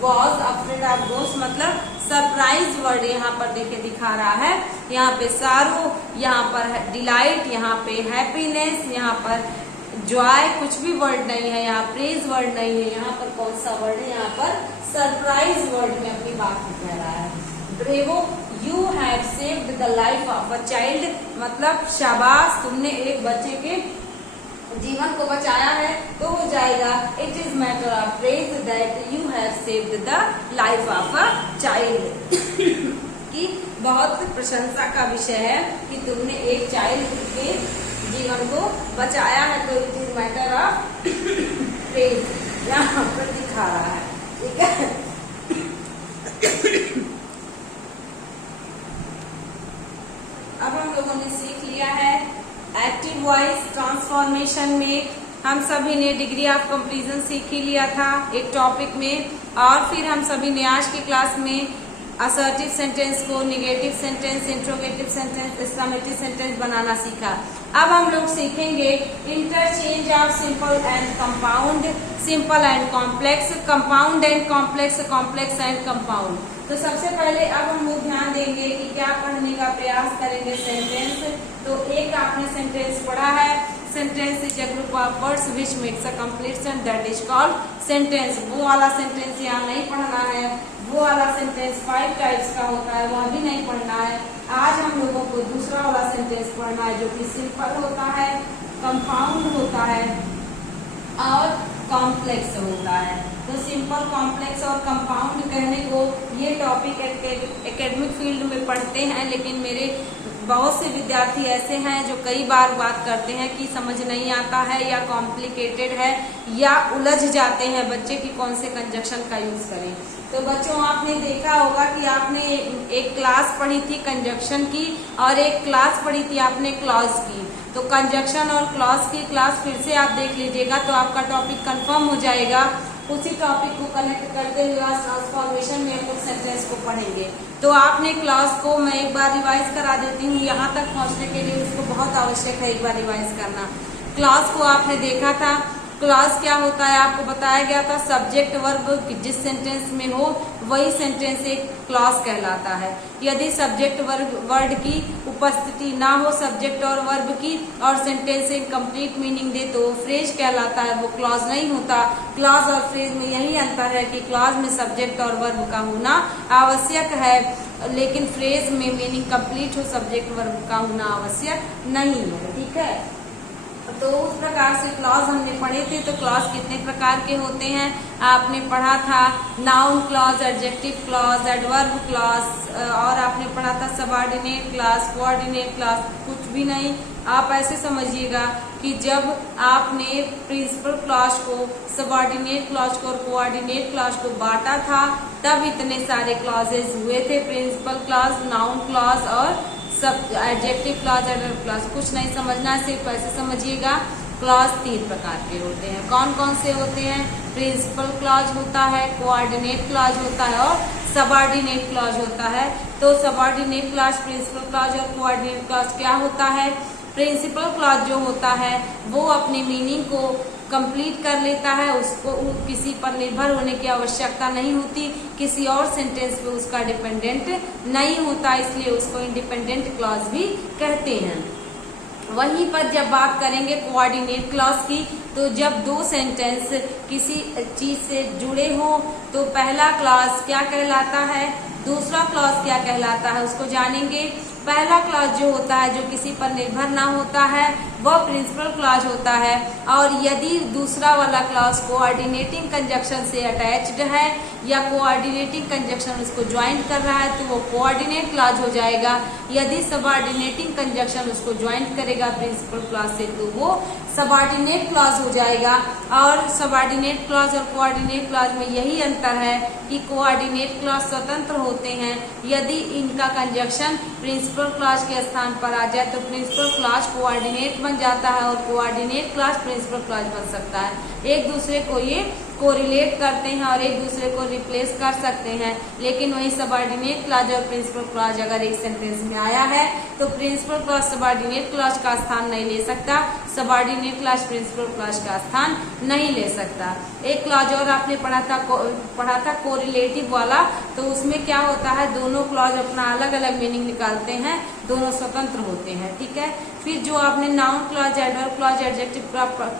was afraid of ghost मतलब सरप्राइज वर्ड यहाँ पर देखिए दिखा रहा है। यहाँ पे सारो, यहाँ पर डिलाइट, यहाँ पे हैप्पीनेस, यहाँ पर जॉय, कुछ भी वर्ड नहीं है, यहाँ प्रेज वर्ड नहीं है। यहाँ पर कौन सा वर्ड है? यहाँ पर सरप्राइज वर्ड में अपनी बात को कह रहा है। Bravo you have saved the life of a child मतलब शाबाश, तुमने एक बच्चे के जीवन को बचाया है। तो हो जाएगा it is matter of praise that you have saved the life of a child कि बहुत प्रशंसा का विषय है कि तुमने एक चाइल्ड के जीवन को बचाया है। तो it is matter of praise यहाँ पर दिखा रहा है। ठीक है, अब हम लोगों ने सीख लिया है एक्टिव वॉइस ट्रांसफॉर्मेशन में। हम सभी ने डिग्री ऑफ कंपैरिजन सीख ही लिया था एक टॉपिक में, और फिर हम सभी ने आज की क्लास में असर्टिव सेंटेंस को negative sentence, interrogative sentence, exclamatory sentence बनाना सीखा। अब हम लोग सीखेंगे interchange of simple and compound, simple and complex, compound and complex, complex and compound. तो सबसे पहले अब हम लोग ध्यान देंगे कि क्या पढ़ने का प्रयास करेंगे सेंटेंस। तो एक आपने सेंटेंस पढ़ा है, sentence is a group of words which makes a complete sentence, that is called sentence. वो वाला सेंटेंस यहाँ नहीं पढ़ना है, वो वाला सेंटेंस 5 टाइप्स का होता है, वह भी नहीं पढ़ना है। आज हम लोगों को दूसरा वाला सेंटेंस पढ़ना है जो कि सिंपल होता है, कंपाउंड होता है और कॉम्प्लेक्स होता है। तो सिंपल, कॉम्प्लेक्स और कंपाउंड कहने को ये टॉपिक एकेडमिक फील्ड में पढ़ते हैं, लेकिन मेरे बहुत से विद्यार्थी ऐसे हैं जो कई बार बात करते हैं कि समझ नहीं आता है या कॉम्प्लिकेटेड है या उलझ जाते हैं बच्चे कि कौन से कंजक्शन का यूज करें। तो बच्चों आपने देखा होगा कि आपने एक क्लास पढ़ी थी कंजक्शन की और एक क्लास पढ़ी थी आपने क्लॉज की। तो कंजक्शन और क्लॉज की क्लास फिर से आप देख लीजिएगा तो आपका टॉपिक कंफर्म हो जाएगा। उसी टॉपिक को कनेक्ट करते हुए आज ट्रांसफॉर्मेशन में हम लोग सेंटेंस को पढ़ेंगे। तो आपने क्लास को मैं एक बार रिवाइज करा देती हूँ, यहाँ तक पहुँचने के लिए उसको बहुत आवश्यक है एक बार रिवाइज करना। क्लास को आपने देखा था, क्लॉज क्या होता है आपको बताया गया था, सब्जेक्ट वर्ब जिस सेंटेंस में हो वही सेंटेंस एक क्लॉज कहलाता है। यदि सब्जेक्ट वर्ड की उपस्थिति ना हो सब्जेक्ट और वर्ब की और सेंटेंस एक कंप्लीट मीनिंग दे तो फ्रेज कहलाता है, वो क्लॉज नहीं होता। क्लॉज और फ्रेज में यही अंतर है कि क्लॉज में सब्जेक्ट और वर्ब का होना आवश्यक है, लेकिन फ्रेज में मीनिंग कंप्लीट हो सब्जेक्ट वर्ब का होना आवश्यक नहीं है। ठीक है, तो उस प्रकार से क्लॉज हमने पढ़े थे। तो क्लॉज कितने प्रकार के होते हैं आपने पढ़ा था, noun clause, adjective clause, adverb clause, और आपने पढ़ा था सबऑर्डिनेट क्लॉज, कोऑर्डिनेट क्लॉज। कुछ भी नहीं, आप ऐसे समझिएगा कि जब आपने प्रिंसिपल क्लॉज को, सबऑर्डिनेट क्लॉज को और कोऑर्डिनेट क्लॉज को बांटा था तब इतने सारे क्लॉजेज हुए थे, प्रिंसिपल क्लॉज, नाउन क्लॉज और सब एडजेक्टिव क्लॉज, एडवर्ब क्लॉज। कुछ नहीं समझना, सिर्फ ऐसे समझिएगा। क्लॉज 3 प्रकार के होते हैं। कौन कौन से होते हैं? प्रिंसिपल क्लॉज होता है, कोऑर्डिनेट क्लॉज होता है और सबऑर्डिनेट क्लॉज होता है। तो सबऑर्डिनेट क्लॉज, प्रिंसिपल क्लॉज और कोऑर्डिनेट क्लॉज क्या होता है? प्रिंसिपल क्लॉज जो होता है वो अपनी मीनिंग को कंप्लीट कर लेता है, उसको किसी पर निर्भर होने की आवश्यकता नहीं होती, किसी और सेंटेंस पे उसका डिपेंडेंट नहीं होता, इसलिए उसको इंडिपेंडेंट क्लॉज भी कहते हैं। वहीं पर जब बात करेंगे कोऑर्डिनेट क्लॉज की, तो जब दो सेंटेंस किसी चीज से जुड़े हो तो पहला क्लॉज क्या कहलाता है, दूसरा क्लॉज क्या कहलाता है, उसको जानेंगे। पहला क्लॉज जो होता है जो किसी पर निर्भर ना होता है वह प्रिंसिपल क्लॉज होता है, और यदि दूसरा वाला क्लॉज कोऑर्डिनेटिंग कंजक्शन से अटैच्ड है या कोऑर्डिनेटिंग कंजक्शन उसको ज्वाइंट कर रहा है तो वो कोऑर्डिनेट क्लॉज हो जाएगा। यदि सबऑर्डिनेटिंग कंजक्शन उसको ज्वाइंट करेगा प्रिंसिपल क्लॉज से तो वो सबऑर्डिनेट क्लॉज हो जाएगा। और सबऑर्डिनेट क्लॉज और कोऑर्डिनेट क्लॉज में यही अंतर है कि कोऑर्डिनेट क्लॉज स्वतंत्र होते हैं, यदि इनका कंजक्शन प्रिंसिपल क्लॉज के स्थान पर आ जाए तो प्रिंसिपल क्लॉज कोऑर्डिनेट बन जाता है और कोऑर्डिनेट क्लॉज प्रिंसिपल क्लॉज बन सकता है। एक दूसरे को ये कोरिलेट करते हैं और एक दूसरे को रिप्लेस कर सकते हैं, लेकिन वही सबऑर्डिनेट क्लॉज और प्रिंसिपल क्लॉज अगर एक सेंटेंस में आया है तो प्रिंसिपल क्लॉज सबऑर्डिनेट क्लॉज का स्थान नहीं ले सकता, सबऑर्डिनेट क्लॉज प्रिंसिपल क्लॉज का स्थान नहीं ले सकता। एक क्लॉज और आपने पढ़ा था कोरिलेटिव वाला, तो उसमें क्या होता है दोनों क्लॉज अपना अलग अलग मीनिंग निकालते हैं, दोनों स्वतंत्र होते हैं। ठीक है, फिर जो आपने noun clause, adverb clause, adjective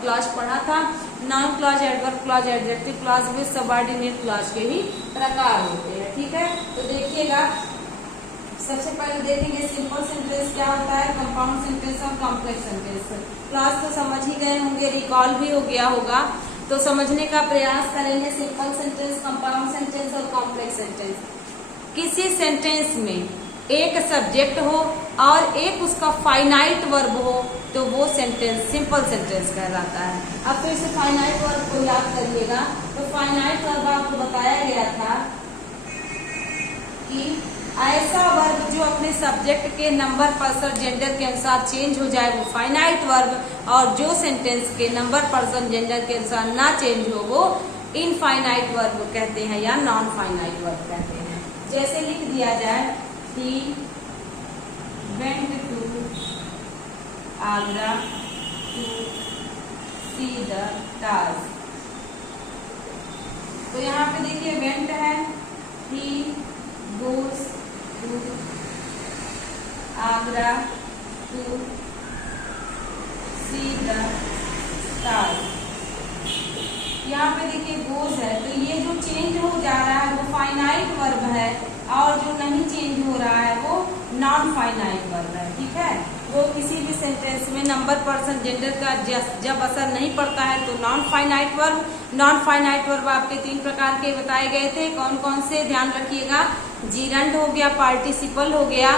clause पढ़ा था, noun clause, adverb clause, adjective clause भी सबऑर्डिनेट क्लॉज के ही प्रकार होते हैं। ठीक है, तो देखिएगा सबसे पहले देखेंगे सिंपल सेंटेंस क्या होता है, कंपाउंड सेंटेंस और कॉम्प्लेक्स सेंटेंस। क्लास तो समझ ही गए होंगे, रिकॉल भी हो गया होगा, तो समझने का प्रयास करेंगे। सिंपल सेंटेंस, कंपाउंड सेंटेंस और कॉम्प्लेक्स सेंटेंस। किसी सेंटेंस में एक सब्जेक्ट हो और एक उसका फाइनाइट वर्ब हो तो वो सेंटेंस सिंपल सेंटेंस कहलाता है। अब फिर से फाइनाइट वर्ब को याद करिएगा। तो फाइनाइट वर्ब आपको बताया गया था कि ऐसा वर्ब जो अपने सब्जेक्ट के नंबर पर्सन जेंडर के अनुसार चेंज हो जाए वो फाइनाइट वर्ब, और जो सेंटेंस के नंबर पर्सन जेंडर के अनुसार ना चेंज हो वो इनफाइनाइट वर्ब कहते हैं या नॉन फाइनाइट वर्ब कहते हैं। जैसे लिख दिया जाए he went to Agra to see the Taj। तो यहाँ पे देखिए went है, he goes to Agra to see the Taj। यहाँ पे देखिए गोज है, तो ये जो चेंज हो जा रहा है वो फाइनाइट वर्ब है, और जो नहीं चेंज हो रहा है वो नॉन फाइनाइट वर्ब है। ठीक है, वो किसी भी सेंटेंस में नंबर, पर्सन, जेंडर का जब असर नहीं पड़ता है तो non finite verb. Non finite verb आपके 3 प्रकार के बताए गए थे, कौन कौन से, ध्यान रखिएगा। जीरंड हो गया, पार्टिसिपल हो गया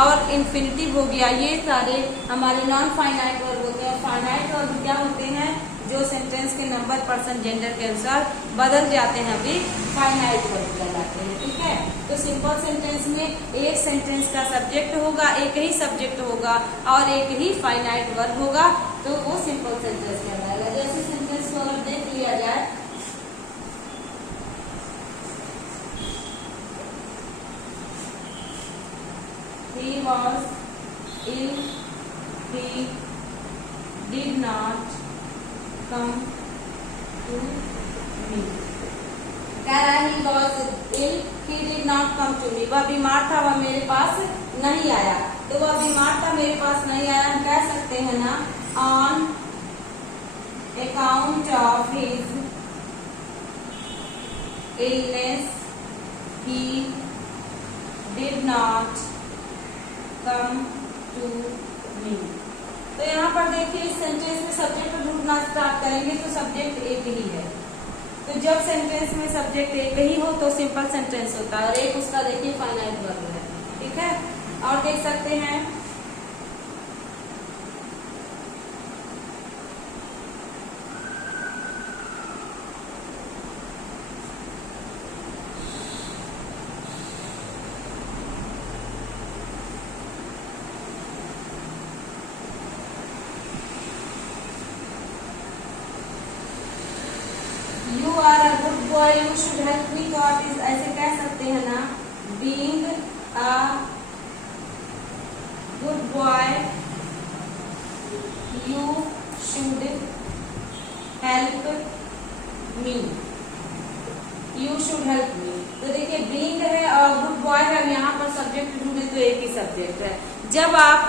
और इन्फिनिटिव हो गया। ये सारे हमारे नॉन फाइनाइट वर्ब होते हैं। फाइनाइट वर्ब क्या होते हैं, जो सेंटेंस के नंबर, पर्सन, जेंडर के अनुसार बदल जाते हैं, अभी फाइनाइट वर्ब कहलाते हैं। ठीक है, तो सिंपल सेंटेंस में एक सेंटेंस का सब्जेक्ट होगा, एक ही सब्जेक्ट होगा और एक ही फाइनाइट वर्ब होगा, तो वो सिंपल सेंटेंस कहलाएगा। जैसे सेंटेंस को अगर देख लिया जाए, he was ill, he did not come to me। कह रहा है he was ill, he did not come to me। वह बीमार था, वह मेरे पास नहीं आया। तो वह बीमार था, मेरे पास नहीं आया, हम कह सकते हैं ना on account of his illness he did not come to me। तो यहाँ पर देखिए इस सेंटेंस में सब्जेक्ट ढूंढना स्टार्ट करेंगे तो सब्जेक्ट एक ही है। तो जब सेंटेंस में सब्जेक्ट एक ही हो तो सिंपल सेंटेंस होता है, और एक उसका देखिए फाइनाइट वर्ब है। ठीक है, और देख सकते हैं you are a good boy, you should help me. तो आप ऐसे कह सकते हैं ना, being a good boy you should help me, you should help me. तो देखिए बीइंग है और गुड बॉय है, यहाँ पर सब्जेक्ट ढूंढे तो एक ही सब्जेक्ट है। जब आप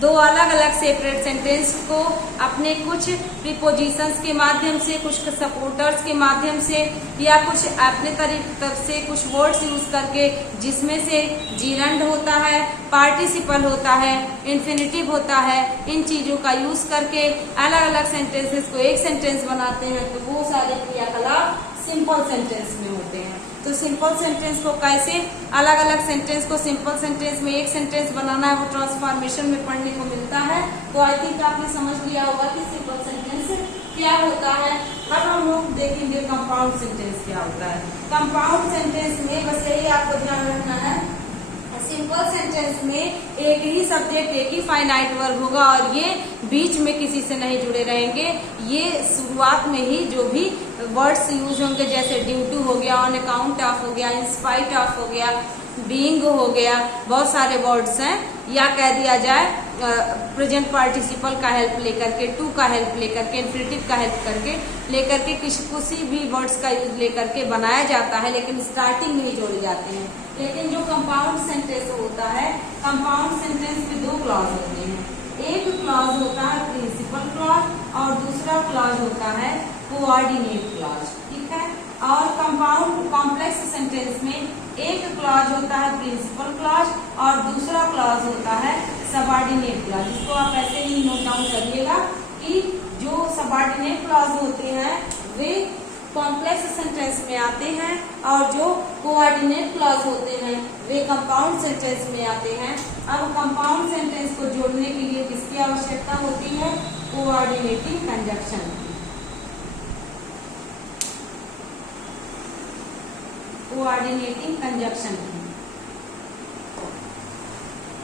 दो अलग अलग सेपरेट सेंटेंस को अपने कुछ प्रीपोजिशंस के माध्यम से, कुछ सपोर्टर्स के माध्यम से, या कुछ अपने तरीके से कुछ वर्ड्स यूज करके, जिसमें से जीरंड होता है, पार्टिसिपल होता है, इन्फिनिटिव होता है, इन चीजों का यूज करके अलग अलग सेंटेंसेस को एक सेंटेंस बनाते हैं, तो वो सारे क्रियाकलाप सिंपल सेंटेंस में होते हैं। तो सिंपल सेंटेंस को कैसे, अलग अलग सेंटेंस को सिंपल सेंटेंस में एक सेंटेंस बनाना है, वो ट्रांसफॉर्मेशन में पढ़ने को मिलता है। तो आई थिंक आपने समझ लिया होगा कि सिंपल सेंटेंस क्या होता है। अब हम लोग देखेंगे कंपाउंड सेंटेंस क्या होता है। कंपाउंड सेंटेंस में बस यही आपको ध्यान रखना है, सिंपल सेंटेंस में एक ही सब्जेक्ट, एक ही फाइनाइट वर्ब होगा, और ये बीच में किसी से नहीं जुड़े रहेंगे। ये शुरुआत में ही जो भी वर्ड्स यूज होंगे, जैसे ड्यू टू हो गया, ऑन अकाउंट ऑफ हो गया, इन स्पाइट ऑफ हो गया, बीइंग हो गया, बहुत सारे वर्ड्स हैं। या कह दिया जाए प्रेजेंट पार्टिसिपल का हेल्प लेकर के, टू का हेल्प लेकर के, इन्फिनिटिव का हेल्प करके लेकर के, किसी भी वर्ड्स का यूज लेकर के बनाया जाता है, लेकिन स्टार्टिंग में ही जोड़े जाते हैं। लेकिन जो कंपाउंड सेंटेंस होता है, कंपाउंड सेंटेंस में 2 क्लॉज होते हैं। एक क्लॉज होता है प्रिंसिपल क्लॉज और दूसरा क्लॉज होता है कोऑर्डिनेट क्लॉज। ठीक है, और कंपाउंड कॉम्प्लेक्स सेंटेंस में एक क्लॉज होता है प्रिंसिपल क्लॉज और दूसरा क्लॉज होता है सबऑर्डिनेट क्लॉज। इसको आप ऐसे ही नोट डाउन करिएगा कि जो सबऑर्डिनेट क्लॉज होते हैं वे कॉम्प्लेक्स सेंटेंस में आते हैं, और जो कोऑर्डिनेट क्लॉज होते हैं वे कंपाउंड सेंटेंस में आते हैं। अब कंपाउंड सेंटेंस को जोड़ने के लिए किसकी आवश्यकता होती है? कोऑर्डिनेटिंग कंजक्शन की। कोऑर्डिनेटिंग कंजक्शन की,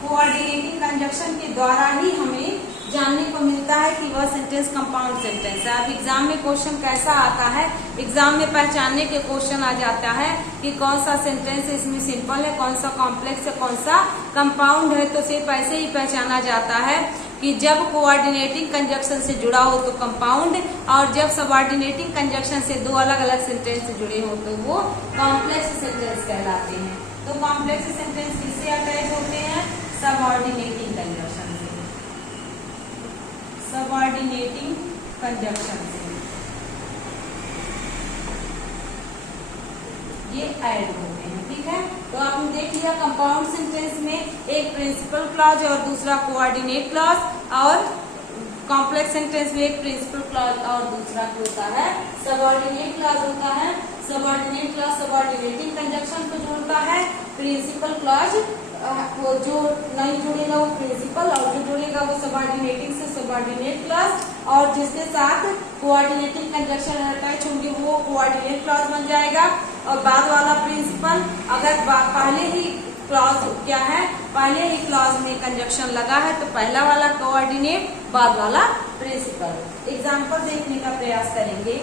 कोऑर्डिनेटिंग कंजक्शन के द्वारा ही हमें जानने को मिलता है कि वह सेंटेंस कंपाउंड सेंटेंस है। अब एग्जाम में क्वेश्चन कैसा आता है, एग्जाम में पहचानने के क्वेश्चन आ जाता है कि कौन सा सेंटेंस इसमें सिंपल है, कौन सा कॉम्प्लेक्स है, कौन सा कंपाउंड है। तो सिर्फ ऐसे ही पहचाना जाता है कि जब कोऑर्डिनेटिंग कंजक्शन से जुड़ा हो तो कंपाउंड, और जब सबऑर्डिनेटिंग कंजक्शन से दो अलग अलग सेंटेंस जुड़े हो तो वो कॉम्प्लेक्स सेंटेंस कहलाते हैं। तो कॉम्प्लेक्स सेंटेंस किससे अटैच होते हैं? सबऑर्डिनेटिंग कंजक्शन से, सबऑर्डिनेटिंग कंजक्शन से ये ऐड होते हैं। ठीक है, तो आपने देख लिया कंपाउंड सेंटेंस में एक प्रिंसिपल क्लॉज और दूसरा कोऑर्डिनेट क्लॉज, और कॉम्प्लेक्स सेंटेंस में एक प्रिंसिपल क्लॉज और दूसरा होता है सबऑर्डिनेट क्लॉज होता है। सबऑर्डिनेट क्लॉज सबऑर्डिनेटिंग कंजक्शन को जोड़ता है, प्रिंसिपल क्लॉज वो जो नहीं जुड़ेगा वो प्रिंसिपल, और जो जुड़ेगा वो सबऑर्डिनेटिंग से सबऑर्डिनेट क्लॉज, और जिसके साथ कोऑर्डिनेटिंग कंजक्शन अटैच होंगे वो कोऑर्डिनेट क्लॉज बन जाएगा। और बाद वाला प्रिंसिपल, अगर पहले ही क्लॉज क्या है, पहले ही क्लॉज में कंजक्शन लगा है तो पहला वाला कोऑर्डिनेट, बाद वाला प्रिंसिपल। एग्जाम्पल देखने का प्रयास करेंगे।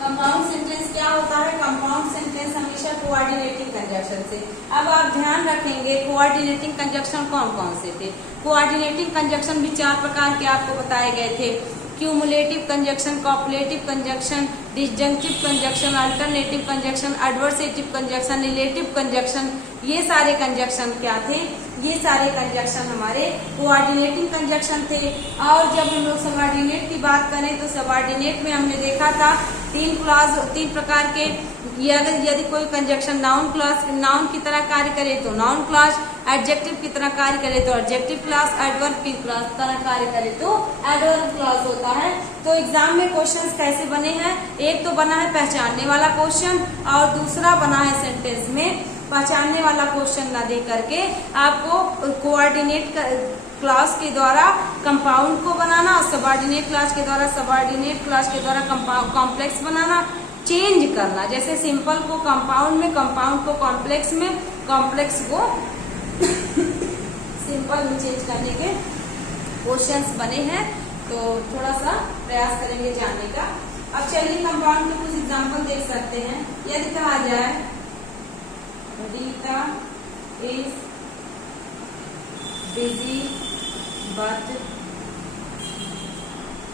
कंपाउंड सेंटेंस क्या होता है? कंपाउंड सेंटेंस हमेशा कोऑर्डिनेटिंग कंजक्शन से। अब आप ध्यान रखेंगे कोऑर्डिनेटिंग कंजक्शन कौन कौन से थे। कोऑर्डिनेटिंग कंजक्शन भी 4 प्रकार के आपको बताए गए थे। Cumulative conjunction, copulative conjunction, disjunctive conjunction, alternative conjunction, adversative conjunction, relative conjunction. ये सारे कंजक्शन क्या थे? ये सारे कंजक्शन हमारे कोऑर्डिनेटिंग कंजक्शन थे। और जब हम लोग सबऑर्डिनेट की बात करें तो सबऑर्डिनेट में हमने देखा था 3 प्रकार के। यदि कोई कंजक्शन नाउन की तरह कार्य करे तो नाउन क्लॉज, एडजेक्टिव की तरह कार्य करे तो एडजेक्टिव क्लॉज, एडवर्ब की तरह कार्य करे तो एडवर्ब क्लॉज होता है। तो एग्जाम में क्वेश्चंस कैसे बने हैं? एक तो बना है पहचानने वाला क्वेश्चन, और दूसरा बना है सेंटेंस में पहचानने वाला क्वेश्चन न दे करके आपको कोऑर्डिनेट क्लॉज के द्वारा कंपाउंड को बनाना, और सबऑर्डिनेट क्लॉज के द्वारा सबऑर्डिनेट क्लॉज के द्वारा कॉम्प्लेक्स बनाना, चेंज करना। जैसे सिंपल को कंपाउंड में, कंपाउंड को कॉम्प्लेक्स में, कॉम्प्लेक्स को सिंपल में चेंज करने के क्वेश्चंस बने हैं। तो थोड़ा सा प्रयास करेंगे जानने का। अब चलिए कंपाउंड के कुछ एग्जांपल देख सकते हैं। यदि कहा जाए Rita is busy but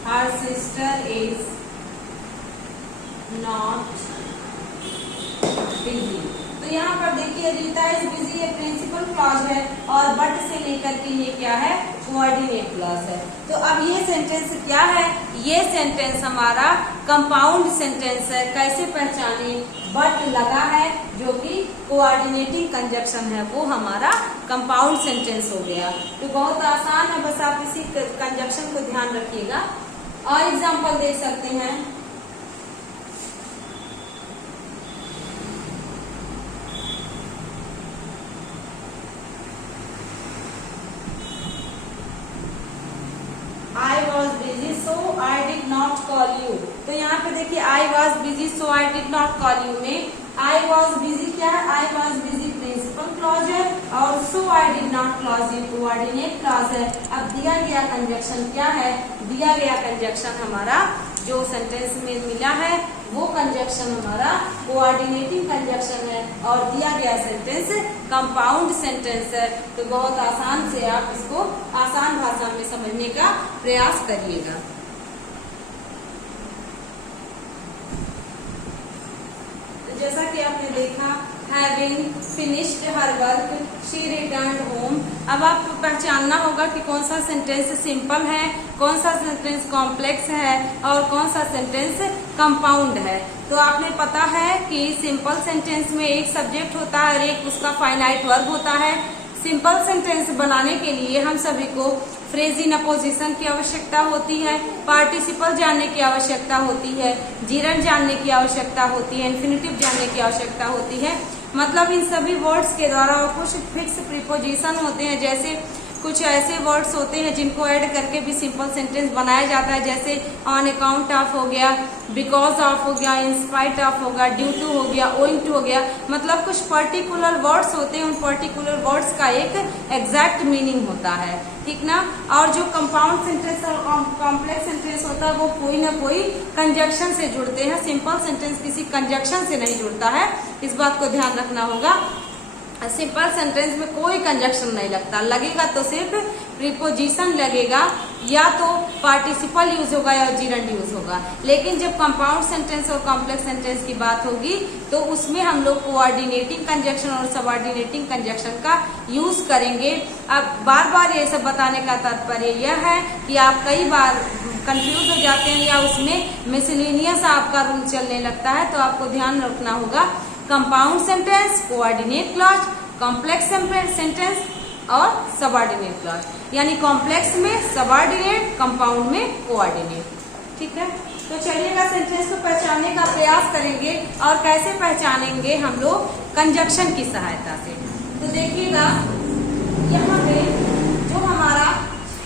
her sister is not busy. तो यहाँ पर देखिए रीता इज बिजी ये प्रिंसिपल क्लॉज है, और बट से लेकर के ये क्या है? कोऑर्डिनेट क्लॉज है। तो अब ये सेंटेंस क्या है? ये सेंटेंस हमारा कंपाउंड सेंटेंस है। कैसे पहचाने? बट लगा है जो कि कोऑर्डिनेटिंग कंजक्शन है, वो हमारा कंपाउंड सेंटेंस हो गया। तो बहुत आसान है, बस आप इसी कंजक्शन को ध्यान रखिएगा। और एग्जाम्पल देख सकते हैं। I was busy so I did not call you। तो यहाँ पे देखिए I was busy so I did not call you में I was busy क्या है? I was busy principal clause है, और so I did not call you coordinate clause है। अब दिया गया कंजक्शन क्या है? दिया गया कंजक्शन हमारा जो सेंटेंस में मिला है वो कंजक्शन हमारा कोऑर्डिनेटिंग कंजक्शन है, और दिया गया सेंटेंस कंपाउंड सेंटेंस है। तो बहुत आसान से आप इसको आसान भाषा में समझने का प्रयास करिएगा। तो जैसा कि आपने देखा, having finished her work, she returned home। अब आपको पहचानना होगा कि कौन सा सेंटेंस सिंपल है, कौन सा सेंटेंस कॉम्प्लेक्स है, और कौन सा सेंटेंस कंपाउंड है। तो आपने पता है कि सिंपल सेंटेंस में एक सब्जेक्ट होता है और एक उसका फाइनाइट वर्ब होता है। सिंपल सेंटेंस बनाने के लिए हम सभी को फ्रेज इन अपोजिशन की आवश्यकता होती है, पार्टिसिपल जानने की आवश्यकता होती है, जीरंड जानने की आवश्यकता होती है, इन्फिनिटिव जानने की आवश्यकता होती है। मतलब इन सभी वर्ड्स के द्वारा कुछ फिक्स प्रीपोजिशन होते हैं। जैसे कुछ ऐसे वर्ड्स होते हैं जिनको ऐड करके भी सिंपल सेंटेंस बनाया जाता है, जैसे ऑन अकाउंट ऑफ हो गया, बिकॉज ऑफ हो गया, इन स्पाइट ऑफ हो गया, ड्यू टू हो गया, ओइंग टू हो गया। मतलब कुछ पर्टिकुलर वर्ड्स होते हैं, उन पर्टिकुलर वर्ड्स का एक एग्जैक्ट मीनिंग होता है, ठीक ना। और जो कंपाउंड सेंटेंस और कॉम्प्लेक्स सेंटेंस होता है वो कोई ना कोई कंजक्शन से जुड़ते हैं। सिंपल सेंटेंस किसी कंजक्शन से नहीं जुड़ता है, इस बात को ध्यान रखना होगा। सिंपल सेंटेंस में कोई कंजक्शन नहीं लगता, लगेगा तो सिर्फ प्रीपोजिशन लगेगा, या तो पार्टिसिपल यूज होगा या जीरंड यूज होगा। लेकिन जब कंपाउंड सेंटेंस और कॉम्प्लेक्स सेंटेंस की बात होगी तो उसमें हम लोग कोऑर्डिनेटिंग कंजक्शन और सबऑर्डिनेटिंग कंजक्शन का यूज करेंगे। अब बार बार ये सब बताने का तात्पर्य यह है कि आप कई बार कंफ्यूज हो जाते हैं या उसमें मिसलेनियस आपका रूल चलने लगता है, तो आपको ध्यान रखना होगा compound sentence, coordinate clause, complex sentence और सबऑर्डिनेट क्लॉज, यानी कॉम्प्लेक्स में सबऑर्डिनेट, कंपाउंड में कोऑर्डिनेट, ठीक है। तो चलिएगा सेंटेंस को पहचानने का प्रयास करेंगे, और कैसे पहचानेंगे हम लोग, कंजक्शन की सहायता से। तो देखिएगा यहाँ पे जो हमारा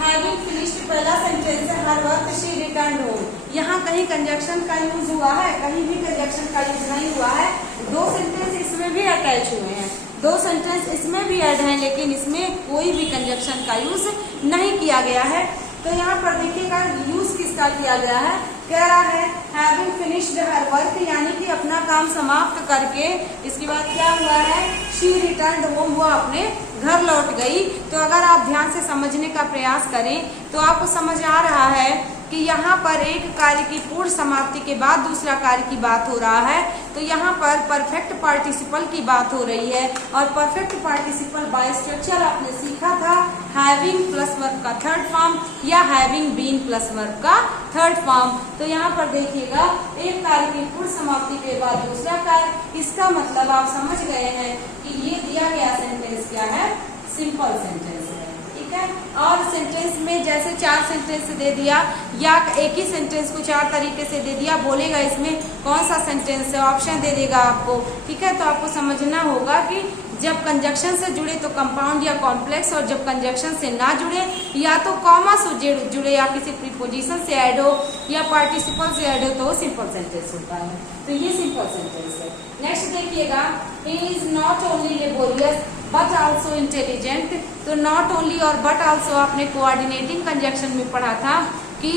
हैविंग फिनिश्ड पहला सेंटेंस है, हर वक्त शी रिटर्न्ड होम, यहाँ कहीं कंजक्शन का यूज हुआ है? कहीं भी कंजक्शन का यूज नहीं हुआ है। दो सेंटेंस इसमें भी अटैच हुए हैं, दो सेंटेंस इसमें भी ऐड हैं, लेकिन इसमें कोई भी कंजक्शन का यूज नहीं किया गया है। तो यहाँ पर देखिएगा यूज किसका किया गया है, कह रहा है हैविंग फिनिश्ड हर वर्क, यानी कि अपना काम समाप्त करके इसके बाद क्या हुआ है, शी रिटर्न्ड होम, वो अपने घर लौट गई। तो अगर आप ध्यान से समझने का प्रयास करें तो आपको समझ आ रहा है कि यहाँ पर एक कार्य की पूर्ण समाप्ति के बाद दूसरा कार्य की बात हो रहा है। तो यहाँ पर परफेक्ट पार्टिसिपल की बात हो रही है, और परफेक्ट पार्टिसिपल बाय स्ट्रक्चर आपने सीखा था हैविंग प्लस वर्ब का थर्ड फॉर्म या हैविंग बीन प्लस वर्ब का थर्ड फॉर्म। तो यहाँ पर देखिएगा एक कार्य की पूर्ण समाप्ति के बाद दूसरा कार्य, इसका मतलब आप समझ गए हैं कि ये दिया गया सेंटेंस क्या है, सिंपल सेंटेंस है, ठीक है। और सेंटेंस में जैसे चार सेंटेंस दे दिया या एक ही सेंटेंस को चार तरीके से दे दिया, बोलेगा इसमें कौन सा सेंटेंस है, ऑप्शन दे देगा आपको, ठीक है। तो आपको समझना होगा कि जब कंजक्शन से जुड़े तो कंपाउंड या कॉम्प्लेक्स, और जब कंजक्शन से ना जुड़े या तो कॉमा से जुड़े या किसी प्रीपोजिशन से ऐड हो या पार्टिसिपल से ऐड हो तो सिंपल सेंटेंस होता है। तो ये सिंपल सेंटेंस है। नेक्स्ट देखिएगा, he is not only laborious but also intelligent. तो नॉट ओनली और बट आल्सो आपने कोऑर्डिनेटिंग कंजक्शन में पढ़ा था कि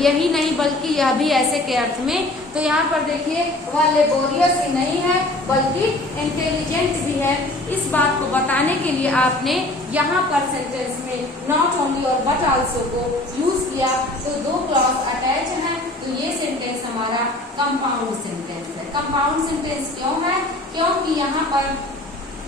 यही नहीं बल्कि यह भी ऐसे के अर्थ में। तो यहाँ पर देखिए वह लेबोरियस ही नहीं है बल्कि इंटेलिजेंट भी है। इस बात को बताने के लिए आपने यहाँ पर सेंटेंस में नॉट ओनली और बट आल्सो को यूज किया। तो दो क्लॉज अटैच हैं, तो ये सेंटेंस हमारा कंपाउंड सेंटेंस है। कंपाउंड सेंटेंस क्यों है, क्योंकि यहाँ पर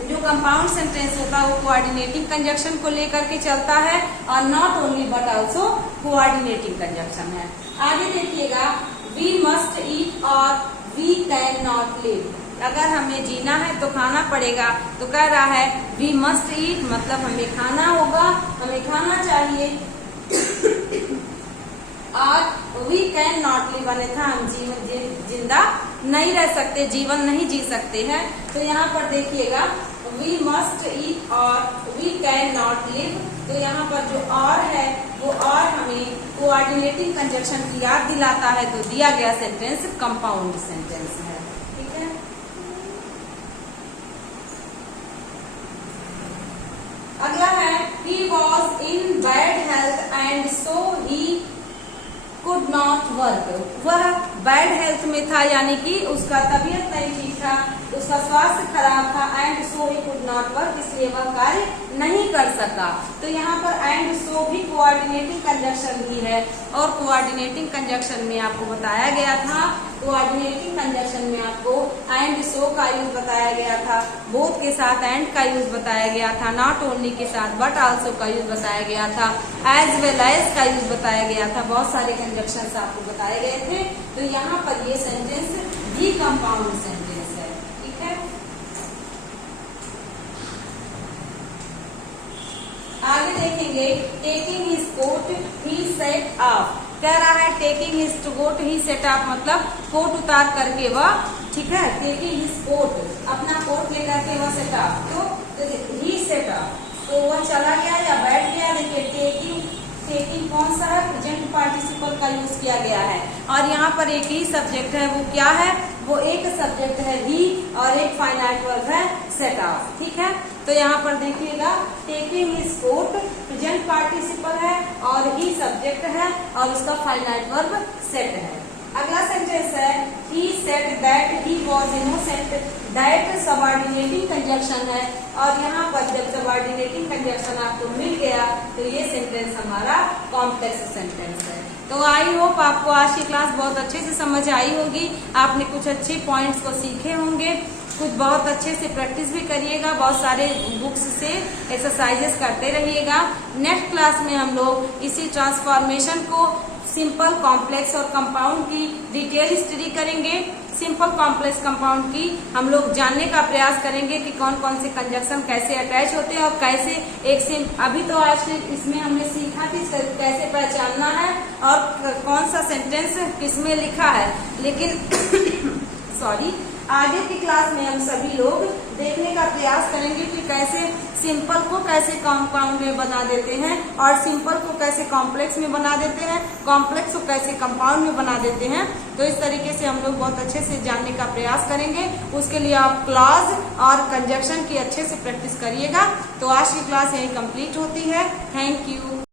जो कंपाउंड सेंटेंस होता है वो कोऑर्डिनेटिंग कंजक्शन को लेकर के चलता है, और not only but also coordinating conjunction है। आगे देखिएगा, वी मस्ट ईट और वी कैन नॉट लिव। अगर हमें जीना है तो खाना पड़ेगा, तो कह रहा है वी मस्ट ईट, मतलब हमें खाना होगा, हमें खाना चाहिए, और वी कैन नॉट लिव अन्यथा हम जिंदा नहीं रह सकते, जीवन नहीं जी सकते हैं। तो यहाँ पर देखिएगा वी मस्ट ईट और वी कैन नॉट लिव। तो यहाँ पर जो और है वो और हमें कोऑर्डिनेटिंग कंजक्शन की याद दिलाता है। तो दिया गया सेंटेंस कंपाउंड सेंटेंस है, ठीक है। अगला है, he was in bad health and so he could not work. वह बैड हेल्थ में था, यानी कि उसका तबीयत नहीं ठीक था, उसका स्वास्थ्य खराब था, and so he could not work, इसलिए वह कार्य नहीं कर सका। तो यहाँ पर एंड सो भी कोऑर्डिनेटिंग कंजक्शन भी है, और कोऑर्डिनेटिंग कंजक्शन में आपको बताया गया था, कोऑर्डिनेटिंग कंजक्शन में आपको एंड सो का यूज बताया गया था, बोथ के साथ एंड का यूज बताया गया था, नॉट ओनली के साथ बट आल्सो का यूज बताया गया था, एज वेल एज का यूज बताया गया था, बहुत सारे कंजक्शन आपको बताए गए थे। तो यहाँ पर ये सेंटेंस भी कंपाउंड सेंटेंस है, ठीक है। आगे देखेंगे, taking his coat he set off. कह रहा है taking his coat he set off, मतलब कोट उतार करके वह, ठीक है, टेकिंग हिज कोट, अपना कोट लेकर के वह सेट ऑफ। तो ही सेट ऑफ, तो वह चला गया या बैठ गया। देखिए टेकिंग कौन सा है, प्रेजेंट पार्टिसिपल का यूज किया गया है। और यहाँ पर एक ही सब्जेक्ट है, वो क्या है, वो एक सब्जेक्ट है ही और एक फाइनाइट वर्ब है सेट ऑफ। ठीक है, तो यहाँ पर देखिएगा taking his coat present participle है और ही सब्जेक्ट है और उसका फाइनाइट वर्ब सेट है। अगला सेंटेंस है he said that he was innocent, that subordinating conjunction है और यहाँ पर जब सबऑर्डिनेटिंग कंजक्शन आपको मिल गया तो ये सेंटेंस हमारा कॉम्प्लेक्स सेंटेंस है। तो आई होप आपको आज की क्लास बहुत अच्छे से समझ आई होगी, आपने कुछ अच्छे पॉइंट्स को सीखे होंगे, कुछ बहुत अच्छे से प्रैक्टिस भी करिएगा, बहुत सारे बुक्स से एक्सरसाइजेस करते रहिएगा। नेक्स्ट क्लास में हम लोग इसी ट्रांसफॉर्मेशन को सिंपल, कॉम्प्लेक्स और कंपाउंड की डिटेल स्टडी करेंगे। सिंपल, कॉम्प्लेक्स, कंपाउंड की हम लोग जानने का प्रयास करेंगे कि कौन कौन से कंजक्शन कैसे अटैच होते हैं और कैसे अभी तो आज के इसमें हमने सीखा कि कैसे पहचानना है और कौन सा सेंटेंस किसमें लिखा है, लेकिन सॉरी आगे की क्लास में हम सभी लोग देखने का प्रयास करेंगे कि कैसे सिंपल को कैसे कंपाउंड में बना देते हैं और सिंपल को कैसे कॉम्प्लेक्स में बना देते हैं, कॉम्प्लेक्स को कैसे कंपाउंड में बना देते हैं। तो इस तरीके से हम लोग बहुत अच्छे से जानने का प्रयास करेंगे। उसके लिए आप क्लॉज और कंजक्शन की अच्छे से प्रैक्टिस करिएगा। तो आज की क्लास यही कंप्लीट होती है। Thank you.